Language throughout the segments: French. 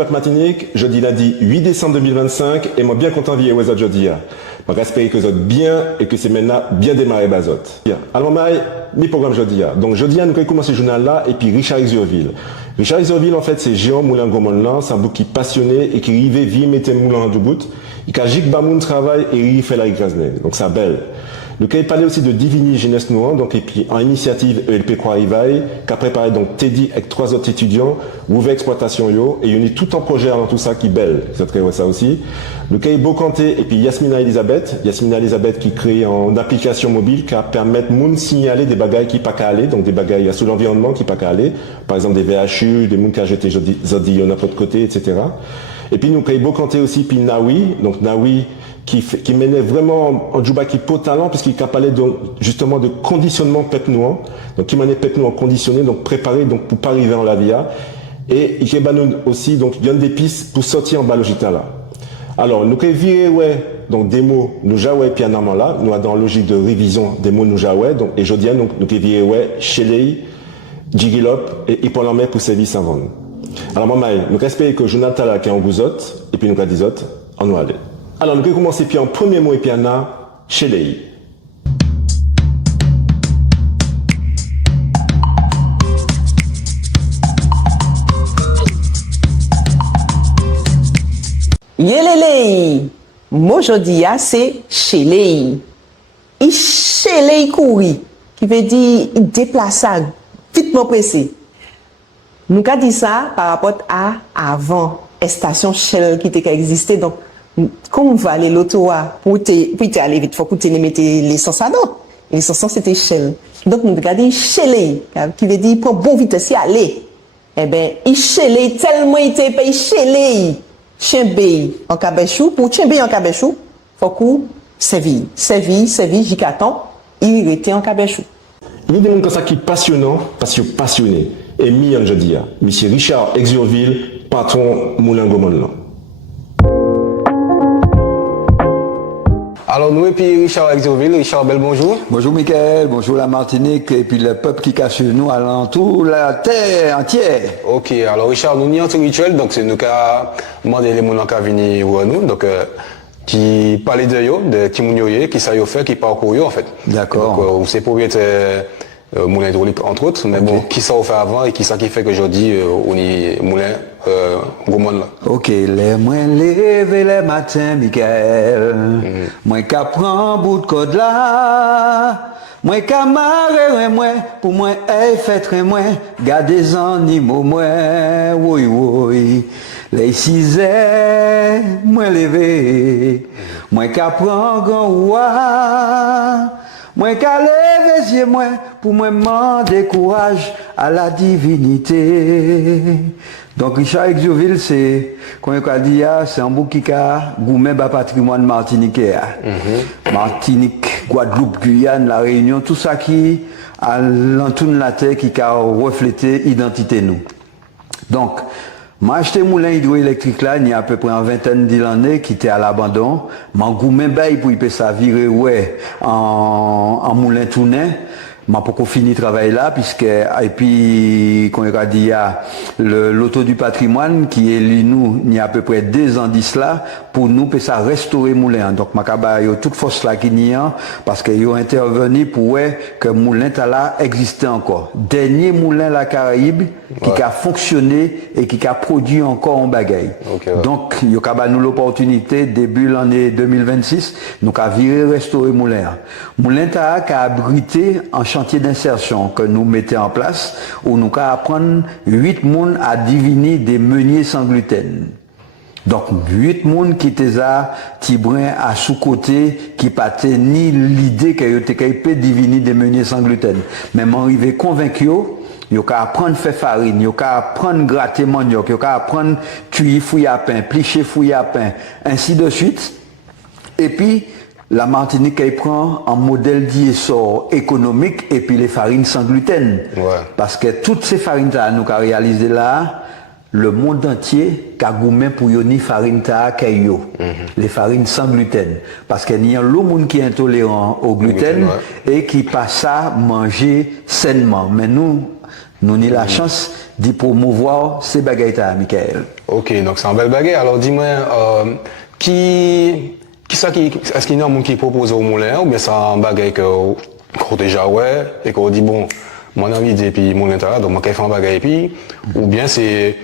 peuple Martinique, jeudi lundi 8 décembre 2025, et moi bien content de vivre aujourd'hui. Je j'espère que vous êtes bien et que c'est maintenant bien démarré bazot. Alors, mes programmes jeudi. Donc, jeudi, nous allons commencer ce journal-là, et puis Richard Exurville. Richard Exurville, en fait, c'est Géant Moulin Gomonlan, c'est un bouc qui est passionné et qui rivait vivre mettre Moulin en deux bouts. Il a Jik Bamoun travail et il fait la Grasnay. Donc, c'est belle. Le cas parler aussi de Divini Jeunesse Noire, donc, et puis, en initiative ELP Croix-Rivaille, qui a préparé, donc, Teddy avec 3 autres étudiants, ouvert exploitation yo, et il y a tout un projet dans tout ça qui est belle. C'est très ça aussi. Le cas Bokanté, et puis Yasmina Elisabeth qui crée en application mobile, qui permet de signaler des bagailles qui pas qu'à aller, donc des bagailles sous l'environnement qui pas qu'à aller. Par exemple, des VHU, des mouns qui a jeté, zodi, n'importe côté, etc. Et puis, nous, avons Bokanté aussi, puis Naoui, donc Naoui, qui menait vraiment en Djouba qui pot talent puisqu'il parlait justement de conditionnement peuple noir, donc qui menait peuple noir conditionné, donc préparé donc pour pas arriver en la via, et il y a aussi donc il y a des pistes pour sortir en balogita là. Alors nous virer ouais donc des mots nous jaoué pianement là, nous dans la logique de révision des mots nous jaoué donc et jodian donc nous virer ouais chez Jigilop et pour l'emmener pour service avant. Alors moi nous espérons que Jonathan là qui est en gouzotte et puis nous dit autres on nous aller. Alors, nous allons commencer puis en premier mot et puis en chez les. Yelele, moi je dis c'est chez les. Et chez les courir, qui veut dire déplaçable, vitement pressé. Nous avons dit ça par rapport à avant, station Shell qui existait donc. Quand on va aller l'autoa pour aller vite, il faut que tu mettes l'essence à dos. L'essence c'était Shell. Donc nous regardons Shell, qui veut dire pour bon vitesse aller. Eh bien, il Shell tellement il était payé Shell. Chembé en cabechou, pour chembé en cabechou, faut que servi, jusqu'à temps, il était en cabechou. Il y a des gens comme ça qui sont passionnants, passionnés. Et mis en jeudi, monsieur Richard Exurville, patron Moulin Gomonlan. Alors nous et puis Richard Exurville, Richard Bel, bonjour. Bonjour Michael, bonjour la Martinique et puis le peuple qui cache nous alentour la terre entière. Ok, alors Richard, nous n'y sommes rituel, donc c'est nous qui avons demandé les gens qui venir voir nous, donc qui parlait de yo, de Timounioye, qui ça y fait, qui parcourt yo en fait. D'accord. Donc c'est propriétaire moulin hydraulique entre autres, mais bon, qui ça fait avant et qui ça qui fait qu'aujourd'hui on est moulin Goumon là. Ok, les moins lever les matins, Michael. Moi qui prends bout de code là. Moi qui marre moi pour moi fait très moi garder des animaux moi oui oui. Les 6 heures moi lever. Moi qui prends grand roi. Moi qui lève les yeux moi pour moi demander courage à la divinité. Donc Richard Exurville c'est comme on dit c'est un bouc qui a gourmet bas patrimoine martiniquais. Martinique, Guadeloupe, Guyane, la Réunion, tout ça qui à l'entour de la terre qui a reflété l'identité nous. Donc j'ai acheté un moulin hydroélectrique là, il y a à peu près une vingtaine d'années qui était à l'abandon. J'ai gourmet bail pour y peut ça virer ouais en moulin tourné. M'a pas fini travail là puisque et puis quand on a dit il y a l'auto du patrimoine qui est nous il y a à peu près 2 ans d'isla pour nous peut ça restaurer moulin donc m'a yo toute force là qui n'y a parce que yo intervenu pour que moulin là existait encore dernier moulin la Caraïbe qui a fonctionné et qui a produit encore en bagaille. Okay, ouais. Donc yo ka nous l'opportunité début l'année 2026 nous ka virer restaurer moulin ta qui a abrité en chantier d'insertion que nous mettons en place où nous allons apprendre 8 personnes à diviner des meuniers sans gluten. Donc 8 personnes qui étaient à Tibrin à sous-côté qui pas ni l'idée qu'ils peuvent diviner des meuniers sans gluten. Mais m'arrivé convaincu yo ka apprendre faire farine, yo ka apprendre gratter manioc, yo ka apprendre cuire fouiller à pain, plicher fouiller à pain, ainsi de suite. Et puis la Martinique elle prend un modèle d'essor économique et puis les farines sans gluten. Ouais. Parce que toutes ces farines là nous avons réalisé là, le monde entier a goûté pour yoni farine ta kayo. Les farines sans gluten parce qu'il y a le monde qui est intolérant au gluten et qui passe à manger sainement. Mais nous nous avons la chance d'y promouvoir ces bagailles là, Michael. Ok, donc c'est un bel bagage. Alors dis-moi, est-ce qu'il y a un monde qui propose au moulin ou bien c'est un bagage qu'on déjà ouais et qu'on dit bon, mon envie et puis moulin là, donc moi qui fais un bagage et puis, ou bien c'est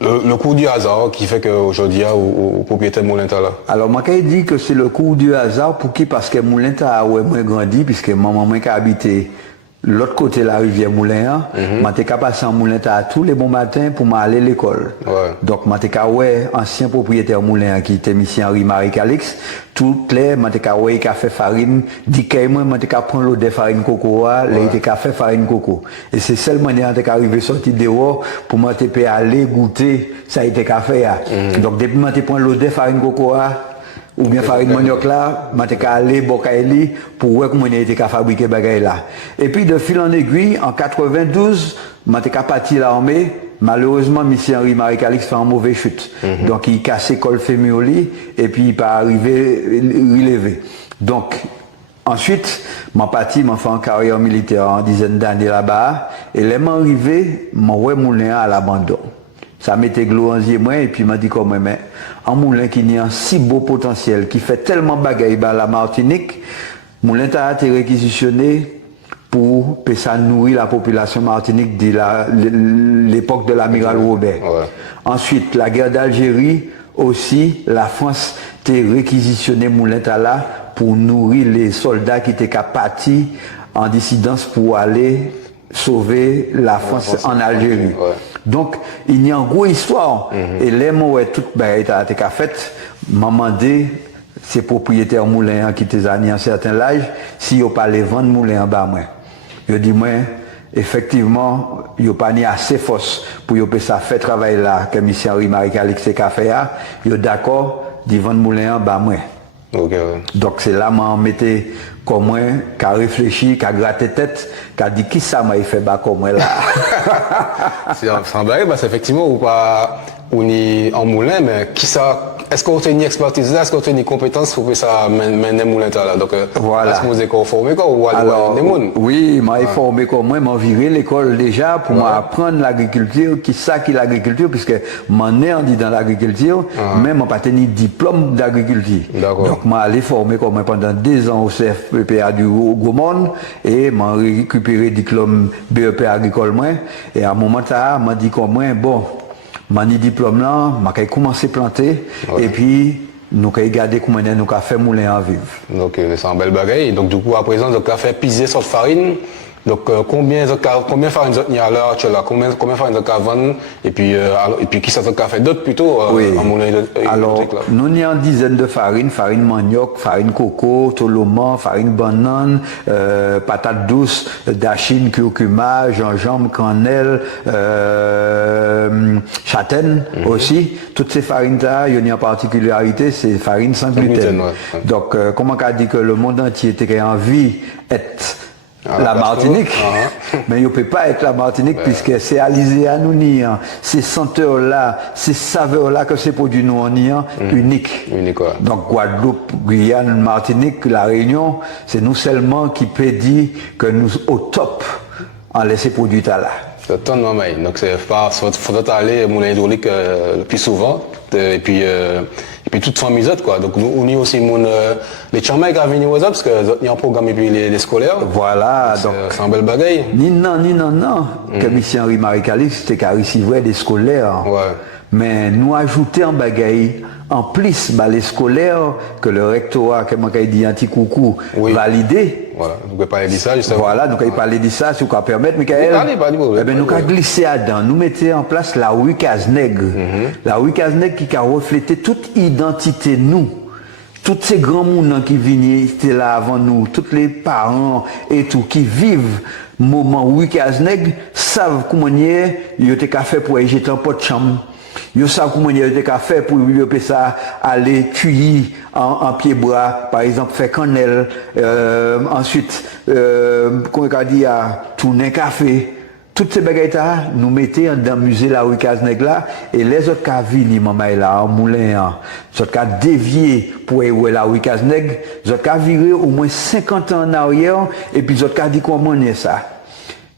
le coup du hasard qui fait qu'aujourd'hui, au propriétaire de moulin là. Alors, moi, je dis que c'est le coup du hasard pour qui? Parce que Moulin a ouais, moi grandi, puisque maman qui a habité l'autre côté de la rivière Moulin, moi, j'étais passé en Moulin tous les bons matins pour m'aller à l'école. Ouais. Donc, moi, j'étais ouais, ancien propriétaire Moulin qui était monsieur Henri-Marie Calix. Toutes les, moi, j'étais ouais, qui a fait farine, dit que moi, j'étais prendre l'eau de farine coco, là, il était fait farine coco. Et c'est seulement quand j'étais arrivé sorti dehors pour moi, j'étais aller goûter, ça a été café, Donc, depuis moi, j'étais prendre l'eau de farine coco, ou bien farine manioc là, je suis allé Bokaili pour voir comment il était fabriqué bagaille là. Et puis de fil en aiguille, en 92, je suis parti l'armée. Malheureusement, M. Henri-Marie Calix fait un mauvais chute. Donc il cassé col fémur et puis il pas arrivé relevé. Donc ensuite, je suis parti, je fait une carrière militaire en dizaine d'années là-bas. Et là, je suis arrivé, je suis moulin à l'abandon. Ça m'était gloansier moi et puis m'a dit comme moi mais un moulin qui a un si beau potentiel qui fait tellement bagaille à la Martinique, moulin a été réquisitionné pour ça nourrir la population martinique de l'époque de l'amiral Robert. Ouais. Ensuite, la guerre d'Algérie aussi, la France a réquisitionné moulin là pour nourrir les soldats qui étaient partis en dissidence pour aller sauver la France en Algérie. Ouais. Donc, il y a une grosse histoire. Et les mots, tout été fait, m'a demandé, ces propriétaires moulins qui étaient à un certain âge, si ils pas les vendre moulins en bas, moi. Je dis, moi, effectivement, il n'y a pas assez force pour que ça fait travail là, que M. Henri-Marie Calix et café là, il est d'accord, d'y vendre moulins en bas, moi. Ok, ouais. Donc c'est là que je mettais comme moi, qui a réfléchi, qui a gratté tête, qui a dit qui ça m'a fait bas comme moi là. C'est un bagage, parce qu'effectivement, ou pas, on est en moulin, mais qui ça, est-ce qu'on a une expertise là, est-ce qu'on a une compétence pour que ça mène un moulin là? Donc, voilà. est-ce que vous êtes formé quoi, ou alors, des mouns? Oui, m'a formé comme moi, m'a viré l'école déjà pour m'apprendre l'agriculture, qui ça qui l'agriculture, puisque m'en ai dit dans l'agriculture, mais m'a pas tenu diplôme d'agriculture. Donc m'a allé former comme moi pendant 2 ans au CFPPA du Gaumont et m'a récupéré diplôme BEP agricole moi et à un moment là, m'a dit comme moi bon, m'a ni diplôme là, m'a commencé à planter et puis nous avons gardé comment nous avons fait moulin à vivre. Donc c'est un bel bagage. Donc du coup à présent, donc on fait piser sur farine. Donc combien farine il y a à l'heure actuelle là, combien farine vous avez vendre et puis qui ça vous fait d'autres plutôt en moulin alors nous avons une dizaine de farines, farine manioc, farine coco, toloman, farine banane, patate douce, dachine, curcuma, gingembre, cannelle, châtaigne aussi. Toutes ces farines là, il y a une particularité, c'est farine sans gluten. Donc comment on a dit que le monde entier était en vie d'être la Martinique, mais il ne peut pas être la Martinique puisque c'est alisé à nous niant. Ces senteurs-là, ces saveurs-là que ces produits nous en niant, uniques. Donc Guadeloupe, Guyane, Martinique, La Réunion, c'est nous seulement qui peut dire que nous au top en laisser produits là. C'est ton nom, donc c'est pas, faut aller au moulin hydraulique le plus souvent, et puis toute famille quoi. Donc nous, on est aussi les chamais qui viennent aux parce que il y a un programme et puis les scolaires. Voilà, donc c'est un bel bagage. Ni non, que M. Henri-Marie Calix c'était qu'à recevoir des scolaires. Ouais. Mais nous ajouter en bagaille en plus les scolaires que le rectorat, comme on dit un petit coucou, validé. Voilà, vous pouvez parler de ça justement. Voilà, donc il parler de ça, si vous pouvez permettre, Michael. Nous avons glissé là-dedans, nous mettions en place la rue Cazenègre. La rue Cazenègre qui a reflété toute identité nous. Tous ces grands monde qui venaient là avant nous, tous les parents et tout, qui vivent moment rue Cazenègre, savent comment ils ont fait pour jeter en pot de chambre. Ils savent comment ils ont fait pour ça aller cueillir en pied-bois, par exemple, faire cannelle, ensuite, qu'on a dit à tourner café. Toutes ces bagailles-là, nous mettons dans le musée la rue Cazenègre là, et les autres cas venus, maman, là, en moulin, les autres cas déviés pour aller la rue Cazenègre, les autres cas virés au moins 50 ans en arrière, et puis les autres cas dit comment on est ça.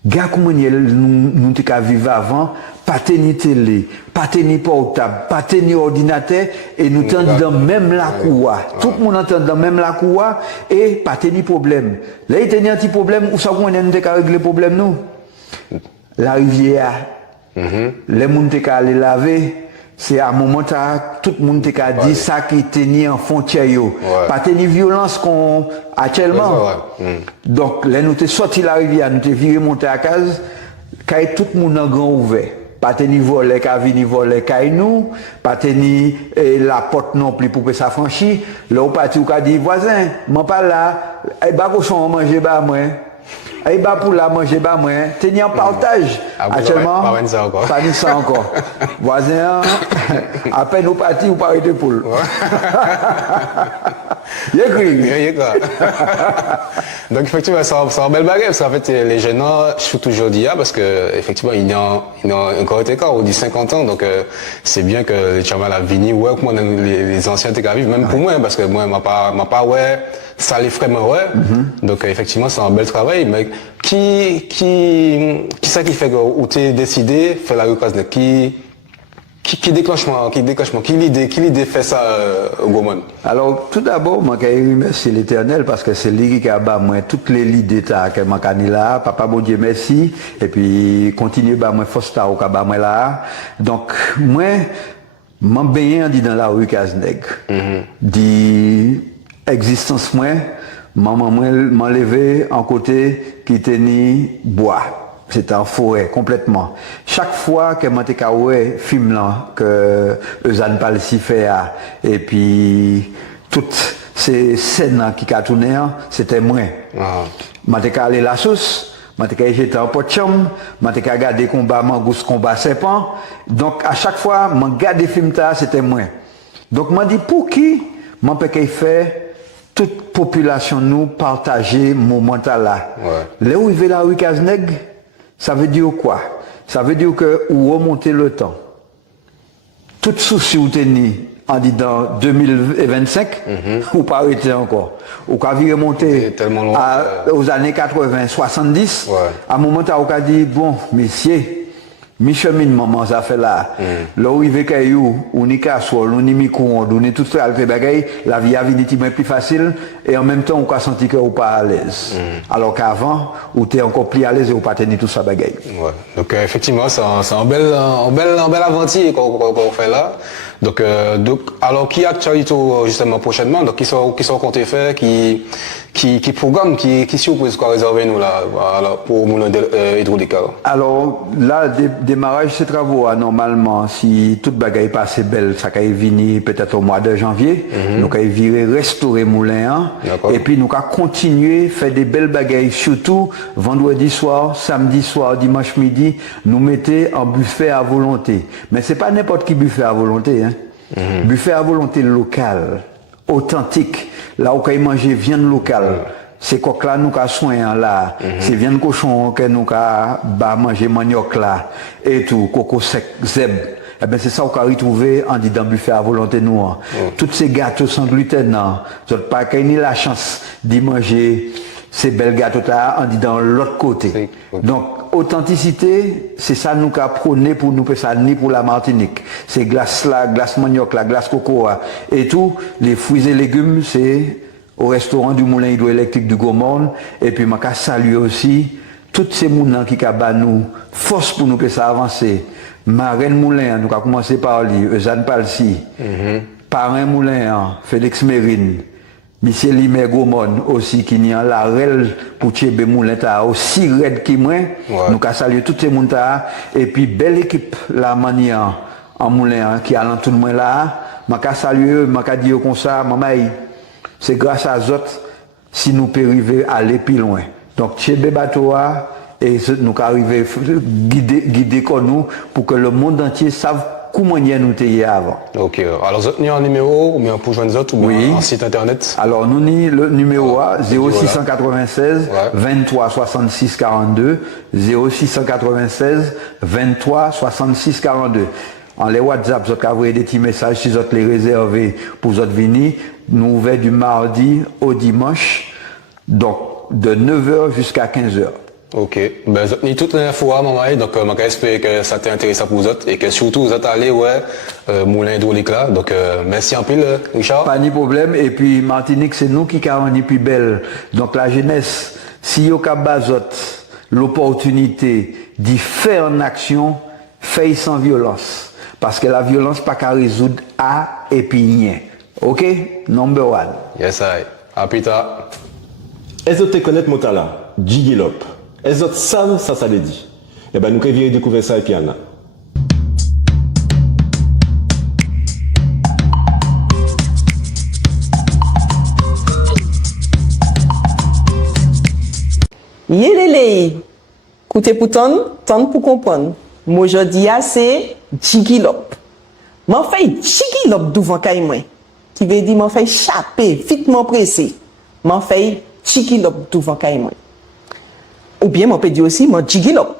Gars comment nous t'es qu'à vivre avant, pas tenir télé, pas tenir portable, pas tenir ordinateur et nous t'entendons dans même la cour. Tout le monde entend dans même la cour et pas tenir problème. Là il tenir un petit problème où ça qu'on nous t'es qu'à régler problème nous. La rivière. Les gens t'es qu'à aller laver. C'est à un moment où tout le monde a dit ça qui tenait en frontière. Pas tenir violence qu'on actuellement. Donc, là, nous sommes sortis de la rivière, nous sommes virés monter à case, quand tout le monde a grand ouvert. Pas tenir voler, quand venir voler, quand nous, pas tenir la porte non plus pour que ça franchisse. Là, on parti, on a dit, voisin, m'en pas là, et bah, cochon, manger, bah, moi. Et bah pour la manger bah moi tenir en partage actuellement pas ni ça encore voisin à peine au parti ou pas de poule donc effectivement c'est un bel bagage parce qu'en fait les jeunes surtout aujourd'hui parce que effectivement il y a encore été cas on dit 50 ans donc c'est bien que les chamas la vini ouais comment les anciens t'es qu'à vivre même pour moi parce que moi m'a pas ouais ça les ferait ouais donc effectivement c'est un bel travail mais qui ça qui fait que où t'es décidé faire la recasse qui déclenchement qui l'idée fait ça Gaumont. Alors tout d'abord moi je remercie l'Éternel parce que c'est lui qui a bas moi toutes les d'État que m'a là papa bon Dieu merci et puis continue bas moi force ta au bas moi là donc moi m'en baigné dit dans la rue Cazeneg dit existence moi maman moi m'enlever en côté qui tenait bois. C'était en forêt complètement. Chaque fois que moi t'ai ouais film là que Eusanne Palsy fait et puis toutes ces scènes qui a tourné c'était moi. Moi t'ai allé la sauce, moi t'ai j'étais en pot de chambre, moi t'ai regardé combat mangouste combat serpent. Donc à chaque fois moi regarder film là c'était moi. Donc moi dit pour qui moi peut qu'il fait toute population nous partager moment là. Là où il va la rue Cazeneg ça veut dire quoi? Ça veut dire que ou remonter le temps. Tout souci ou tenu en dit dans 2025 ou pas arrêter encore. Ou quand vous remonter aux années 80, 70, à un moment où on a dit bon, messieurs, mi-cheminement, maman, ça fait là. Là où il veut qu'il y ait ou ni casserole, ou ni micro, ou ni tout ça, la vie a venu plus facile et en même temps, on a senti qu'on n'est pas à l'aise. Alors qu'avant, on était encore plus à l'aise et on pas tenu tout ça bagaille. Donc effectivement, c'est un bel aventure qu'on fait là. Donc alors qui actualité justement prochainement, donc qui sont comptés faire, qui programme, qui surprise quoi réserver nous là pour mon hydraulique. Alors là, démarrage ces travaux normalement si toute bagaille passe belle, ça va venir peut-être au mois de janvier. Nous allons virer restaurer moulin et puis nous allons continuer faire des belles bagailles surtout vendredi soir, samedi soir, dimanche midi, nous mettons en buffet à volonté. Mais c'est pas n'importe qui buffet à volonté buffet à volonté local, authentique, là où on manger viande locale. C'est quoi là nous avons soin là, c'est viande cochon que nous avons manger manioc là et tout, coco sec, zèbre. Eh ben c'est ça qu'on a retrouvé en disant buffet à volonté nous. Tous ces gâteaux sans gluten, vous n'avez pas ni la chance d'y manger ces belles gâteaux là en disant l'autre côté. Donc authenticité, c'est ça nous qu'a prôné pour nous ça ni pour la Martinique. C'est glace là, glace manioc là, glace coco et tout, les fruits et légumes c'est au restaurant du moulin hydroélectrique du Gaumont et puis m'a saluer aussi toutes ces moulins qui a nous force pour nous que ça avance. Marraine Moulin, nous avons commencé par lui, Eusanne Palsy, Parrain Moulin, Félix Mérine, Michel Limer Gaumont aussi qui n'y a la règle pour Tchébé Moulin aussi raide qui moi. Nous avons salué tous ces moulins et puis belle équipe la manière en Moulin qui a tout le monde là. M'a salué, m'a dit comme ça, maman, c'est grâce à eux si nous pouvons arriver à aller plus loin. Donc Tchébé Batoa et nous arriver guider comme nous pour que le monde entier sache comment nous étions avant. Ok, alors vous avez un numéro ou bien pour joindre autres ou bien un site internet? Alors nous avons le numéro 0696 23 66 42 0696 23 66 42. En les WhatsApp, vous avez envoyé des petits messages si vous les réserver pour vous venir. Nous ouvrons du mardi au dimanche, donc de 9h jusqu'à 15h. Ok, ben vous avez toute l'info à maman, donc j'espère que ça t'intéresse pour vous autres et que surtout vous êtes allés moulin hydraulique là. Donc merci en pile Richard. Pas de problème. Et puis Martinique, c'est nous qui avons les plus belles. Donc la jeunesse, si vous avez l'opportunité d'y faire en action, fait sans violence. Parce que la violence pas qu'à résoudre à et puis rien. Ok? Number one. Yes I. À plus tard. Est-ce que tu connais Motala, Jigilop? Est-ce que ça veut dire? Eh ben nous qui venons découvrir ça et puis Anna. Yélélé, écoutez pour tendre pour comprendre. Moi, je dis, c'est Jigilop. M'en fait Jigilop devant Kaïmouin. Qui veut dire, m'en fait chaper, fitement pressé. M'en fait Jigilop devant Kaïmouin. Ou bien, m'en peut dire aussi, m'en Jigilop.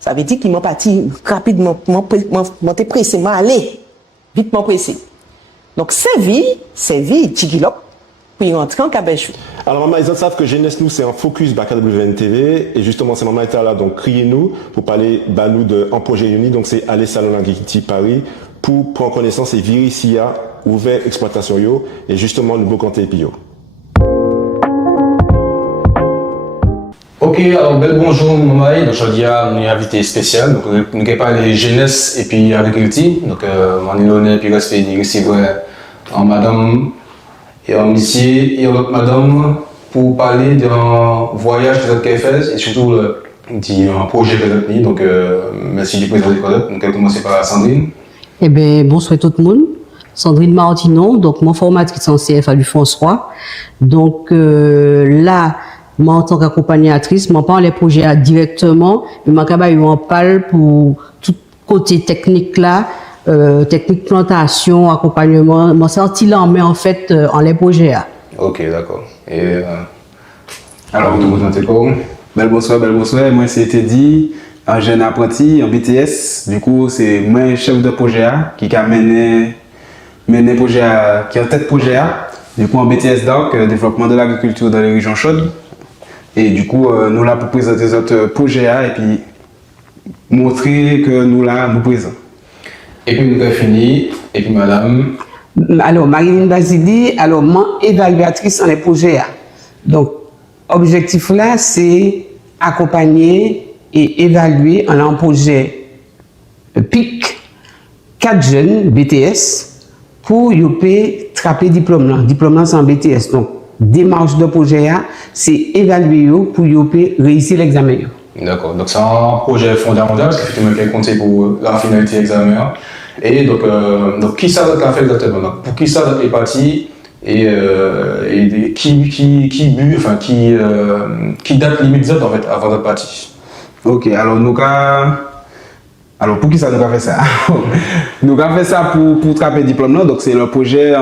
Ça veut dire qu'il m'a parti rapidement, m'en pressé, m'en aller. Vitement pressé. Donc, c'est vie, Jigilop. Puis, rentrer en cabèchou. Alors maman, ils savent que Jeunesse nous c'est un focus par KWN TV et justement c'est maman était là donc criez nous pour parler nous de un projet uni donc c'est aller salon l'agriculture Paris pour prendre connaissance et virer ici à ouvert exploitation yo et justement nous beau compter puis yo. Ok, alors bel bonjour maman, donc aujourd'hui on est invité spécial, donc nous allons parler jeunesse et puis agriculture, donc mon l'honneur puis respect de recevoir en madame et en monsieur et l'autre madame pour parler d'un voyage que vous avez fait et surtout d'un projet que vous avez mis. Donc merci du président de l'école. Donc elle commence par Sandrine. Eh bien, bonsoir tout le monde. Sandrine Martinon, donc mon formatrice en CFA du François. Donc là, moi en tant qu'accompagnatrice, je parle les projets directement, mais je en parle pour tout côté technique là. Technique plantation, accompagnement, m'en sorti là, mais en fait, en les projets. Ok, d'accord. Et alors, vous vous sentez comment? Bel bonsoir. Moi, c'était dit, un jeune apprenti en BTS. Du coup, c'est moi, chef de projet A, qui a mené projet A, qui est en tête projet A. Du coup, en BTS donc, développement de l'agriculture dans les régions chaudes. Et du coup, nous là pour présenter notre projet A et puis montrer que nous là, nous présents. Et puis nous avons fini, et puis madame. Alors, Marilyn Basili, alors moi, évaluatrice en les projets. Donc, objectif là, c'est accompagner et évaluer en un projet PIC 4 jeunes BTS pour y trapper diplôme. Diplôme c'est en BTS. Donc, démarche de projet, c'est évaluer pour y réussir l'examen. D'accord, donc c'est un projet fondamental, parce qu'effectivement, il y a compté pour la finalité de l'examen. Et donc qui ça a fait exactement? Donc, pour qui ça est parti et qui date limite en fait avant d'être parti? Ok, alors pour qui ça nous a fait ça? Nous avons fait ça pour trapper diplôme. Donc c'est un projet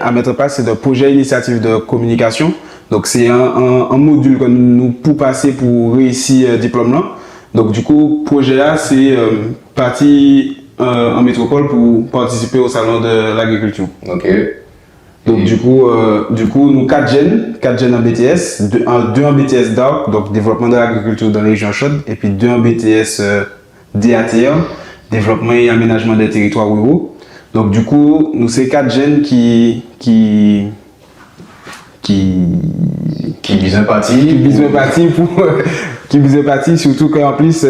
à mettre en place, c'est un projet initiative de communication. Donc c'est un module que nous pour passer pour réussir diplôme. Donc du coup, projet A, c'est parti en métropole pour participer au salon de l'agriculture. Ok. Donc du coup, nous 4 jeunes en BTS, 2 en BTS DAO, donc développement de l'agriculture dans les régions chaudes, et puis 2 en BTS DATR, développement et aménagement des territoires ruraux. Donc du coup, nous c'est 4 jeunes qui visent un parti, surtout qu'en plus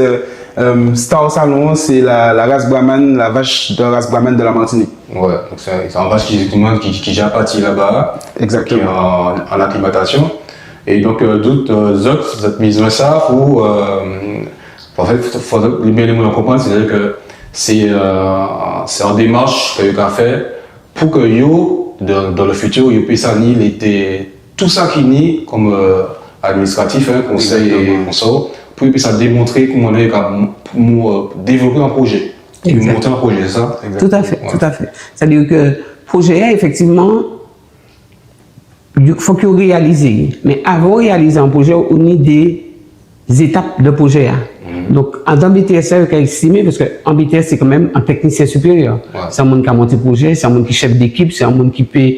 Star Salon c'est la race Brahman, la vache de la race Brahman de la Martinique. Ouais, donc c'est un vache qui déjà parti là-bas, exactement, qui est en acclimatation. Et donc d'autres autres, vous avez mis ça pour en fait, il faut bien les comprendre, c'est-à-dire que c'est en démarche que vous avez fait pour que yo dans le futur vous puissiez aller tout ça qui nie comme administratif, conseil et consort, pour puis ça démontrer comment on est pour développer un projet, monter un projet, c'est ça? Tout à fait, tout à fait. C'est-à-dire que le projet, effectivement, il faut qu'il réalise. Mais avant de réaliser un projet, on a des étapes de projet. Donc, en BTS, il faut estimer, parce qu'en BTS, c'est quand même un technicien supérieur. Ouais. C'est un monde qui a monté le projet, c'est un monde qui est chef d'équipe, c'est un monde qui peut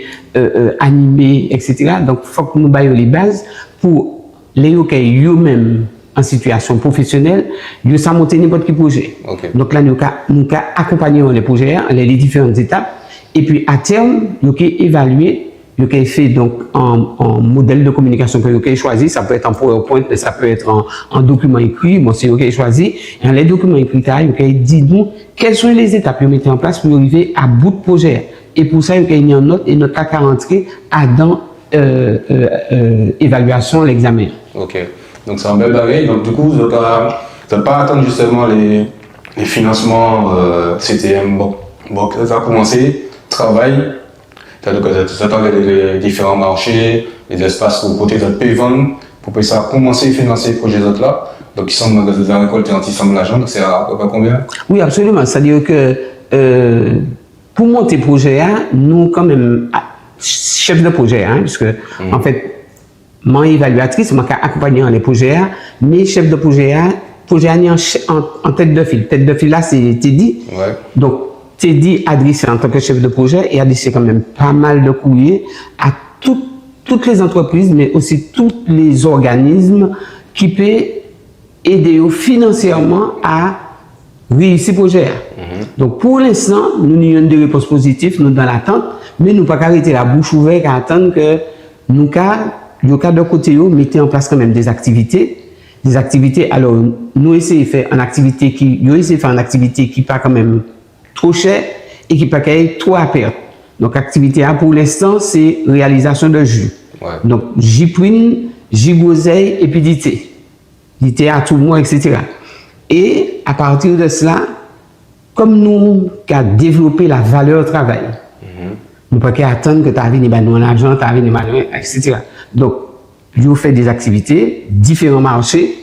animer, etc. Donc, il faut que nous baillons les bases pour les eux-mêmes en situation professionnelle, ils savent monter n'importe quel projet. Ok. Donc là, nous avons accompagné les projets, les différentes étapes, et puis à terme, nous avons évalué, nous avons fait donc en modèle de communication que nous avons choisi, ça peut être en PowerPoint, mais ça peut être en document écrit, bon, c'est nous avons choisi, et dans les documents écrits, nous avons dit nous, quelles sont les étapes que nous mettons en place pour arriver à bout de projet. Et pour ça, nous avons mis en note, et notre cas à rentrer dans évaluation, l'examen. Ok. Donc c'est un bel bagage. Donc du coup, vous n'avez pas attendre justement les financements CTM. Bon, ça a commencé, travail, ça attend les différents marchés, les espaces pour côté de payer vendre, pour que ça commencer à financer les projets d'autres là. Donc ils sont dans la récolte anti-somme l'argent, donc c'est à peu près combien? Oui, absolument. C'est-à-dire que pour monter le projet, nous quand même, chef de projet, puisque en fait, moi évaluatrice, moi qui accompagne les projets, mais chef de projet en tête de file. Tête de file là, c'est Teddy. Ouais. Donc, Teddy adressé en tant que chef de projet et adressé quand même pas mal de courriers à toutes les entreprises, mais aussi tous les organismes qui peuvent aider financièrement à réussir le projet. Donc, pour l'instant, nous avons des réponses positives, nous dans l'attente, mais nous ne pouvons pas arrêter la bouche ouverte à attendre que nous, le cas de côté, mettez en place quand même des activités. Alors, nous essayons de faire une activité qui pas quand même trop cher et qui pas trop à perdre. Donc, activité A pour l'instant, c'est réalisation de jus. Ouais. Donc, J-Prune, J-Goseille et puis d'IT. d'IT à tout le monde, etc. Et à partir de cela, comme nous avons développé la valeur travail, nous ne pouvons pas attendre que tu arrives à l'argent, tu arrives à l'argent, etc. Donc, nous faisons des activités, différents marchés,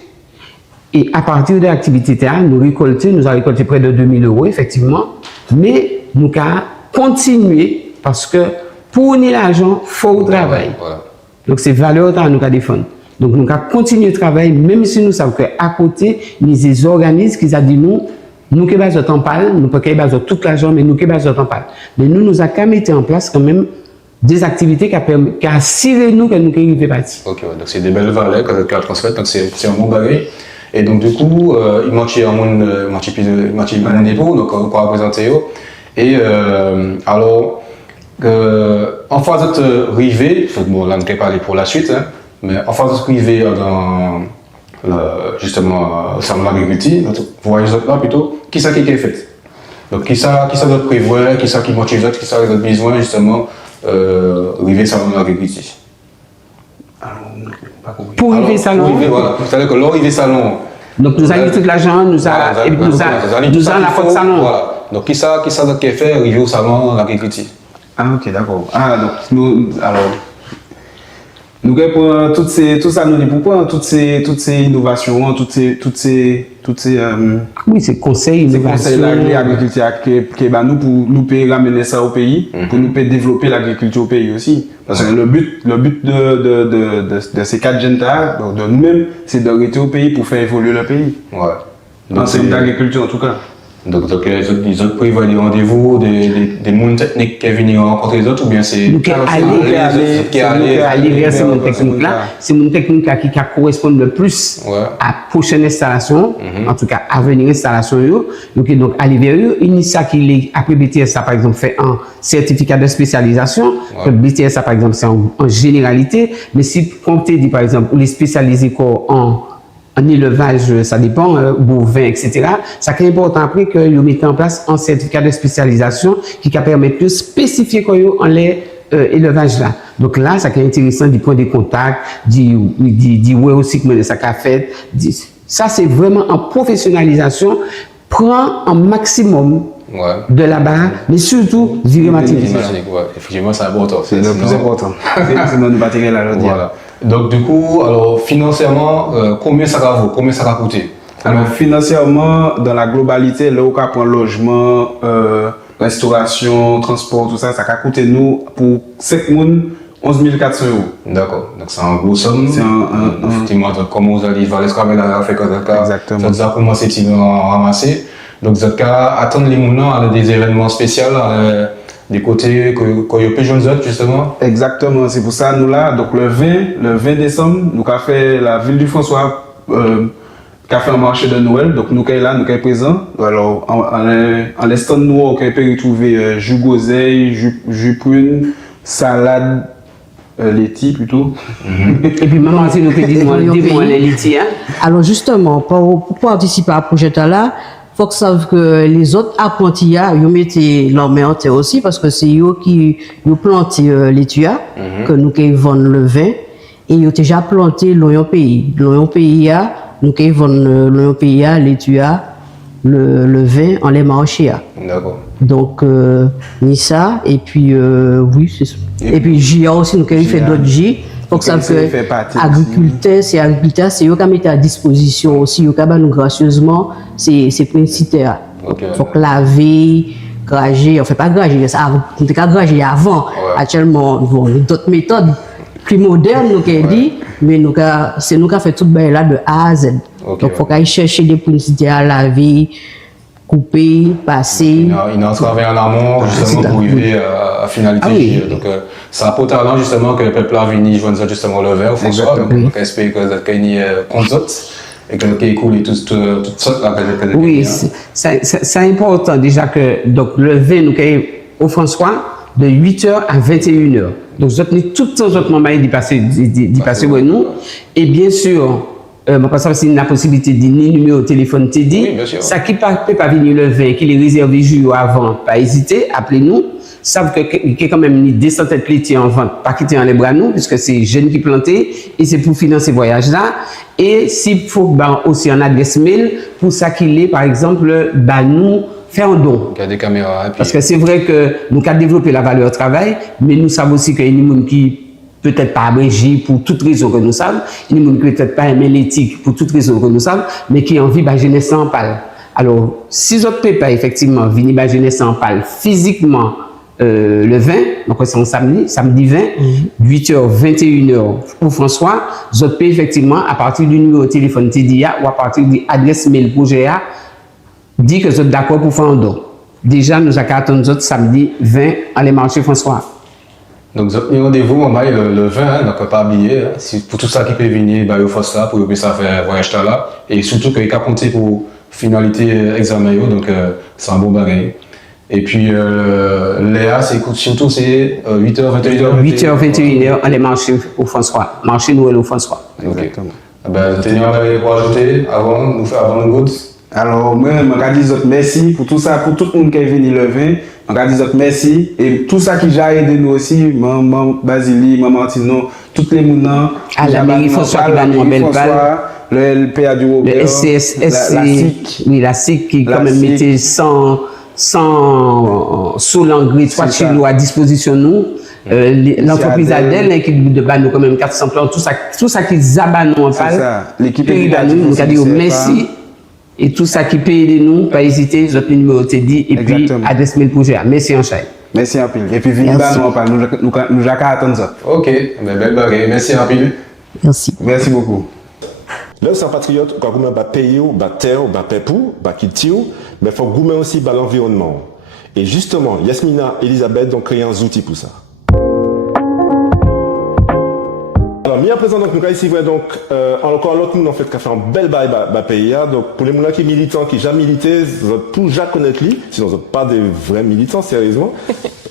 et à partir de l'activité, nous avons récolté près de 2000 € effectivement, mais nous avons continué parce que pour gagner l'argent, il faut travailler. Voilà. Donc, c'est valeur que nous avons défendu. Donc, nous avons continué de travailler, même si nous savons qu'à côté, il y a des organismes qui ont dit nous qui basons en parle, nous ne basons tout l'argent, mais nous qui basons en parle. Mais nous avons mis en place quand même des activités qui assurent nous que nous arrivons partir. Ok, ouais. Donc c'est des belles valeurs que tu as transfaites, donc c'est un bon bagage. Et donc du coup, il manque un monde, un dépôt, donc on va présenter. Et alors, en phase de river, bon là on ne peut pas aller pour la suite, mais en phase de river dans justement au salon de l'agriculture, voyage là plutôt, qui ça qui est fait? Donc qui ça doit prévoir, qui ça qui motive d'autres, qui ça qui a besoin justement river salon de l'agriculture. Pour arriver salon. Voilà. C'est-à-dire que l'arrivée salon. Donc nous avons tout l'argent, nous avons la faute salon. Voilà. Donc qui ça qui fait arriver au salon l'agriculture. Ah ok, d'accord. Ah donc nous pour tout ça nous dit pourquoi toutes ces innovations, toutes ces oui, c'est conseils conseils l'agriculture qui bah nous pour nous peut ramener ça au pays, pour nous peut développer l'agriculture au pays aussi. Parce que le but de ces 4 jeunes là, de nous-mêmes, c'est de rester au pays pour faire évoluer le pays. Ouais. En termes d'agriculture en tout cas. Donc les autres prévoient des rendez-vous, des mondes techniques qui viennent rencontrer les autres, ou bien c'est... Nous aller vers ces mondes techniques-là. C'est mondes techniques-là qui correspondent le plus à la prochaine installation, en tout cas à venir installation. Donc aller vers eux, ça qui après BTS, ça par exemple fait un certificat de spécialisation. BTS, ça par exemple c'est en généralité, mais si on te dit par exemple, ou les spécialisés en élevage, ça dépend, bovin, etc. Ça qui est important après que vous mettez en place un certificat de spécialisation qui permet de spécifier en les élevage là. Donc là, ça qui est intéressant du point de contact, du ouais aussi que ça a fait. Ça c'est vraiment en professionnalisation, prend un maximum de là-bas, mais surtout du matériel. Effectivement, c'est important. C'est le plus important. C'est notre matériel à l'audience. Voilà. Donc du coup, alors financièrement, combien ça va coûter? Alors financièrement, dans la globalité, là où on prend logement, restauration, transport, tout ça, ça va coûter nous pour 5 personnes 11 400 €. D'accord, donc c'est un gros somme. C'est effectivement, comme vous avez dit, Valais Scrabble a fait comme ça. Exactement. Ça a commencé à ramasser. Donc vous avez attendre les moulins à des événements spéciaux. Des côtés quand il y a plus jeunes autres justement. Exactement, c'est pour ça nous là, donc le 20 décembre, nous avons fait la ville du François qui a fait un marché de Noël. Donc, nous sommes là, nous sommes présents. Alors, en l'instant de nous, on peut retrouver jus d'oseille, jus prune, salade, laitier plutôt. Et puis, maman, si nous peut dire, dis-moi les laitiers. Alors justement, pour participer à ce projet-là, il faut que savent que les autres apprentis, ils mettent leur main en terre aussi, parce que c'est eux qui ont planté les tuyas, que nous qui vendons le vin, et ils ont déjà planté l'oignon pays. L'oignon pays, nous qui vendons l'oignon pays, les tuyas, le vin en les marchés. D'accord. Donc, ni ça, et puis, oui, c'est ça. Et puis, JA aussi, nous qui fait d'autres J. Donc, ça fait agriculteur, c'est eux qui mettent à disposition aussi, eux qui nous gracieusement, c'est principal. Il faut laver, grager, on fait pas grager, ça, on fait grager avant. Actuellement, bon, d'autres méthodes plus modernes, nous qui dit, mais c'est nous qui fait tout là de A à Z. Donc, il faut qu'on cherche des principes à laver, couper, passer. Il a travaillé en amont justement pour arriver à finalité. Ah oui. Donc ça apporte talent justement que le peuple a venu joindre justement le verre au François. Donc on espère que vous êtes gagné contre et que le cool et tout ça là que oui, c'est important déjà que donc le vin nous au François de 8h à 21h. Donc vous êtes tout le temps votre maman d'y passer avec nous et bien sûr c'est une possibilité de ni numéro de téléphone te dit. Oui, ça qui peut pas venir le vin, qui est réservé jour avant, pas hésiter, appelez-nous. Savent qu'il y a quand même 200 têtes laitiers en vente, pas quitter en les bras nous, puisque c'est jeunes qui plantaient et c'est pour financer ce voyage-là. Et s'il faut aussi en adresse mail, pour ça qu'il est, par exemple, nous faire un don. Il y a des caméras. Parce que c'est vrai que nous avons développé la valeur travail, mais nous savons aussi qu'il y a des gens qui peut-être pas abrégé pour toutes raisons que nous savons, il y a des gens qui peut-être pas aimer l'éthique pour toutes raisons que nous savons, mais qui ont envie de jeunesse sans pâle. Alors, si vous ne pas effectivement venir à jeunesse sans pâle physiquement le 20, donc c'est samedi 20, 8h, 21h pour François, vous pouvez effectivement à partir du numéro de téléphone TDA ou à partir de l'adresse mail projet A, dit que vous êtes d'accord pour faire un don. Déjà, nous avons attendu samedi 20 à les marchés François. Donc, vous avez rendez-vous le 20, hein, donc pas oublier, hein, pour tout ça qui peut venir, au FOSTA, pour que ça faire voyage là. Et surtout qu'il y a compté pour finalité examen, donc c'est un bon bagage. Et puis, Léa, surtout c'est 8h, 21h. 8h, 21h, on est marché au François. Marché Noël au François. Exactement. Ben, tenez, on avait pour ajouter avant nous goûter. Alors, moi, je dis merci pour tout ça, pour tout le monde qui est venu le vin. Je dis merci. Et tout ça qui a aidé nous aussi, maman Basili, maman Tino, toutes les mounans. À la mairie François qui va nous en belle balle. Le LPA du Robert. Le SCSS, la SIC qui quand même mettait sous l'engrais, 3 kilos à disposition nous. L'entreprise Adèle qui nous donne quand même 400 plans, tout ça qui zabat nous en parle. L'équipe nous a dit merci. Et tout ça qui paye de nous, pas hésiter, votre numéro te dit, et puis adresse mail projet. Merci en chai. Merci en pile. Et puis venez nous attendre ça. Ok, belle baguette. Merci en pile. Merci. Merci beaucoup. Là, c'est un patriote, quand vous avez payé, terre, pepou, quitte, mais il faut que vous aussi l'environnement. Et justement, Yasmina, Elisabeth, donc créé un outil pour ça. Alors, mis à présent, donc, nous avons ici, donc, encore l'autre monde, en fait, qui a fait un bel bail, pays, donc, pour les gens qui sont militants, qui jamais milité, vous avez tout déjà connaître lui, sinon vous n'êtes pas des vrais militants, sérieusement.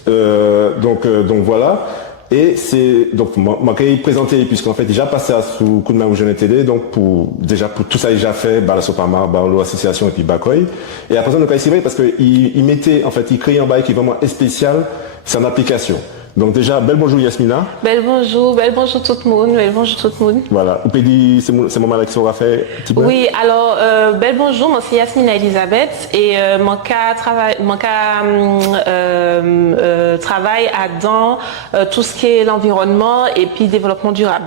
Donc voilà. Et c'est, donc, moi, j'ai présenté, puisqu'en fait, déjà passé à sous coup de main au Jeune Télé, donc, pour tout ça, il déjà fait, la Sopama, l'association, et puis Bakoy. Et après ça, nous avons ici, parce qu'il mettait, en fait, il crée un bail qui est vraiment spécial, c'est une application. Donc déjà, bel bonjour Yasmina. Bel bonjour tout le monde, bel bonjour tout le monde. Voilà, vous pouvez dire, c'est mon Alex aura fait petit peu. Oui, alors, bel bonjour, moi c'est Yasmina Elisabeth et mon cas travaille dans tout ce qui est l'environnement et puis développement durable.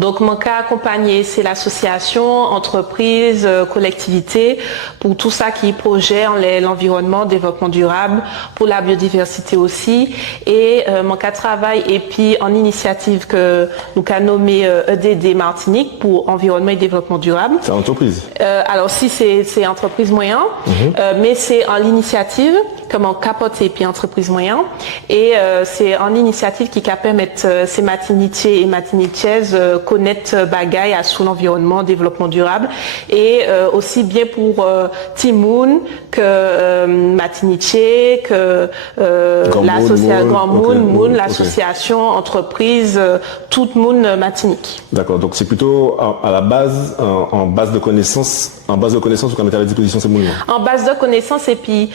Donc mon cas accompagné, c'est l'association, entreprise, collectivité, pour tout ça qui est projet en l'environnement, développement durable, pour la biodiversité aussi. Et mon cas travail et puis en initiative que nous avons nommé EDD Martinique pour environnement et développement durable. C'est entreprise. Alors si c'est entreprise moyen, mais c'est en l'initiative comment capoter puis entreprise moyen et c'est en initiative qui permettre ces matinitiers et matinitiaises connaître bagaille à sous l'environnement développement durable et aussi bien pour Timoun que matinitier que l'association entreprise tout le monde matinique. D'accord, donc c'est plutôt à la base en base de connaissances vous mettez à la disposition ces mouvements. En base de connaissances et puis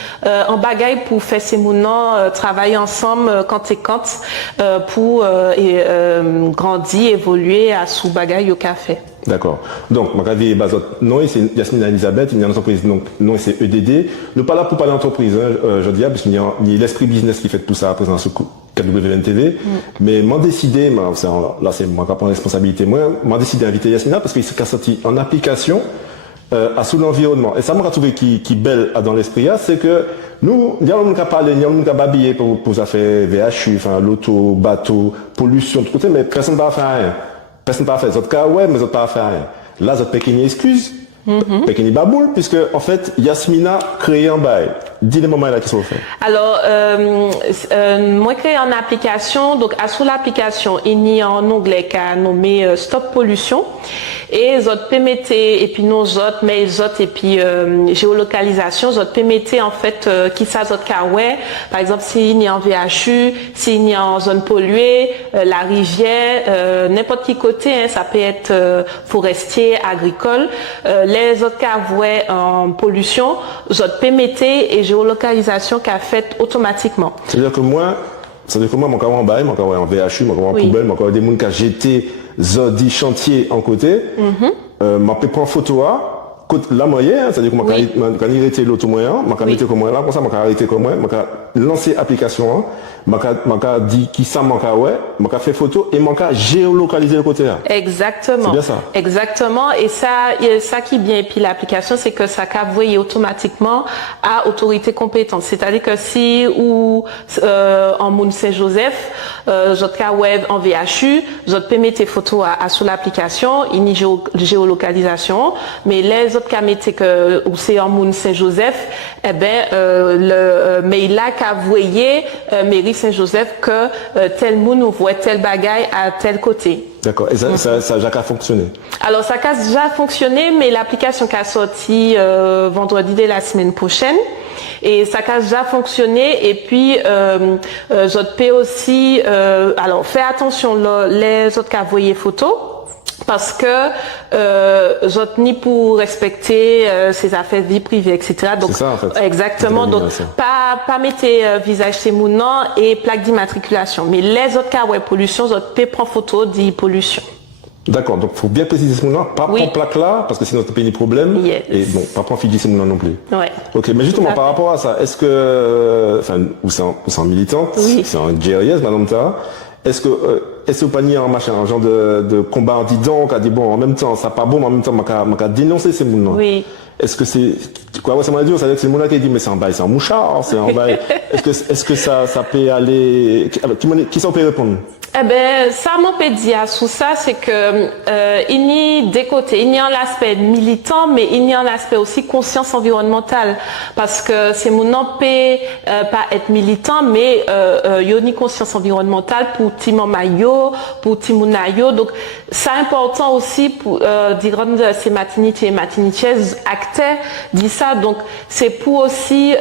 en bagaille pour faire ces mouvements travailler ensemble quand pour grandir évoluer à sous bagaille au café. D'accord. Donc, ma Bazot, non, c'est Yasmina Elisabeth, il y a une entreprise, donc, non, c'est EDD. Nous pas là pour parler d'entreprise, je dis, parce qu'il y a l'esprit business qui fait tout ça à présent sur KWNTV. Mais m'en décidé, là, c'est moi qui prends responsabilité, m'en décidé d'inviter Yasmina parce qu'il s'est sorti en application, à sous l'environnement. Et ça m'a trouvé qui belle dans l'esprit, c'est que nous, il y a un cas parler, il y a un cas babiller pour ça faire VHU, enfin, l'auto, bateau, pollution, tout côté, mais personne ne va faire rien. Personne ne va faire. Les autres cas, ouais, mais les autres pas faire rien. Là, autres pékini excuse, pékini baboule, puisque, en fait, Yasmina crée un bail. Dis les moments là qui sont faits. Alors, moi, créé une application, donc, sous l'application, il y a un onglet qui a nommé Stop Pollution. Et les autres permettaient, et puis nos autres, mais les autres, et puis géolocalisation, les autres permettaient en fait qui ça, les autres cas, ouais, par exemple, s'il y a en VHU, s'il y a en zone polluée, la rivière, n'importe qui côté, hein, ça peut être forestier, agricole, les autres cas, ouais, en pollution, les autres permettaient et géolocalisation qu'a fait automatiquement. C'est-à-dire que moi, mon cas en bail, mon cas en VHU, mon cas en poubelle, mon cas des gens qui ont jeté zodi chantier en côté, m'a pu prendre photo la moyenne, c'est-à-dire que quand il était l'autre moyen, m'a mis comme moi là, comme ça m'a arrêté comme moi, m'a lancé application, m'a dit qui ça m'a m'a fait photo et m'a géolocalisé le côté là. Exactement. C'est bien ça. Exactement. Et ça qui est bien et puis l'application, c'est que ça voyé automatiquement à autorité compétente. C'est-à-dire que si ou en Moun Saint-Joseph, votre cas web en VHU, votre peut mettre photos sous l'application, il y a géolocalisation, mais les autres cas mettez que ou c'est en Moun Saint-Joseph, eh ben le mail là qu'a voyé mairie Saint-Joseph que tel moun ou voit tel bagaille à tel côté. D'accord. Et ça a déjà fonctionné. Alors ça a déjà fonctionné, mais l'application qui a sorti vendredi de la semaine prochaine. Et ça a déjà fonctionné. Et puis, je peux aussi, alors, fais attention, les autres qui ont envoyé photos. Parce que j'autre ni pour respecter ses affaires de vie privée, etc. Donc c'est ça, en fait. Exactement. Donc pas mettre visage c'est mon nom et plaque d'immatriculation. Mais les autres cas ouais pollution, j'autre peut prendre photo dit pollution. D'accord, donc il faut bien préciser ce moment-là, pas prendre plaque là, parce que sinon tu peux des problèmes. Yes. Et bon, pas prendre fille ce moment non plus. Ouais. Ok, mais justement par rapport à ça, est-ce que, enfin, ou c'est en militante, c'est en guerrieuse, madame Tara, est-ce que vous paniez un machin, un genre de combat en disant, qui a dit bon, en même temps, ça pas bon, mais en même temps, m'a dénoncé ces mots-là. Oui. Est-ce que c'est, quoi, ça m'a dit, ça veut dire que c'est le monde qui dit, mais c'est un bail, c'est un mouchard, c'est un bail. Est-ce que ça peut aller, qui s'en peut répondre? Eh ben, ça m'en peut dire sous ça, c'est que il y a des côtés, il y a l'aspect militant, mais il y a l'aspect aussi conscience environnementale, parce que c'est mon peut pas être militant, mais il y a une conscience environnementale pour Timon Mayo, pour Timonayo, donc c'est important aussi pour dire ces matinitiers et matinitiaises acteurs dit ça, donc c'est pour aussi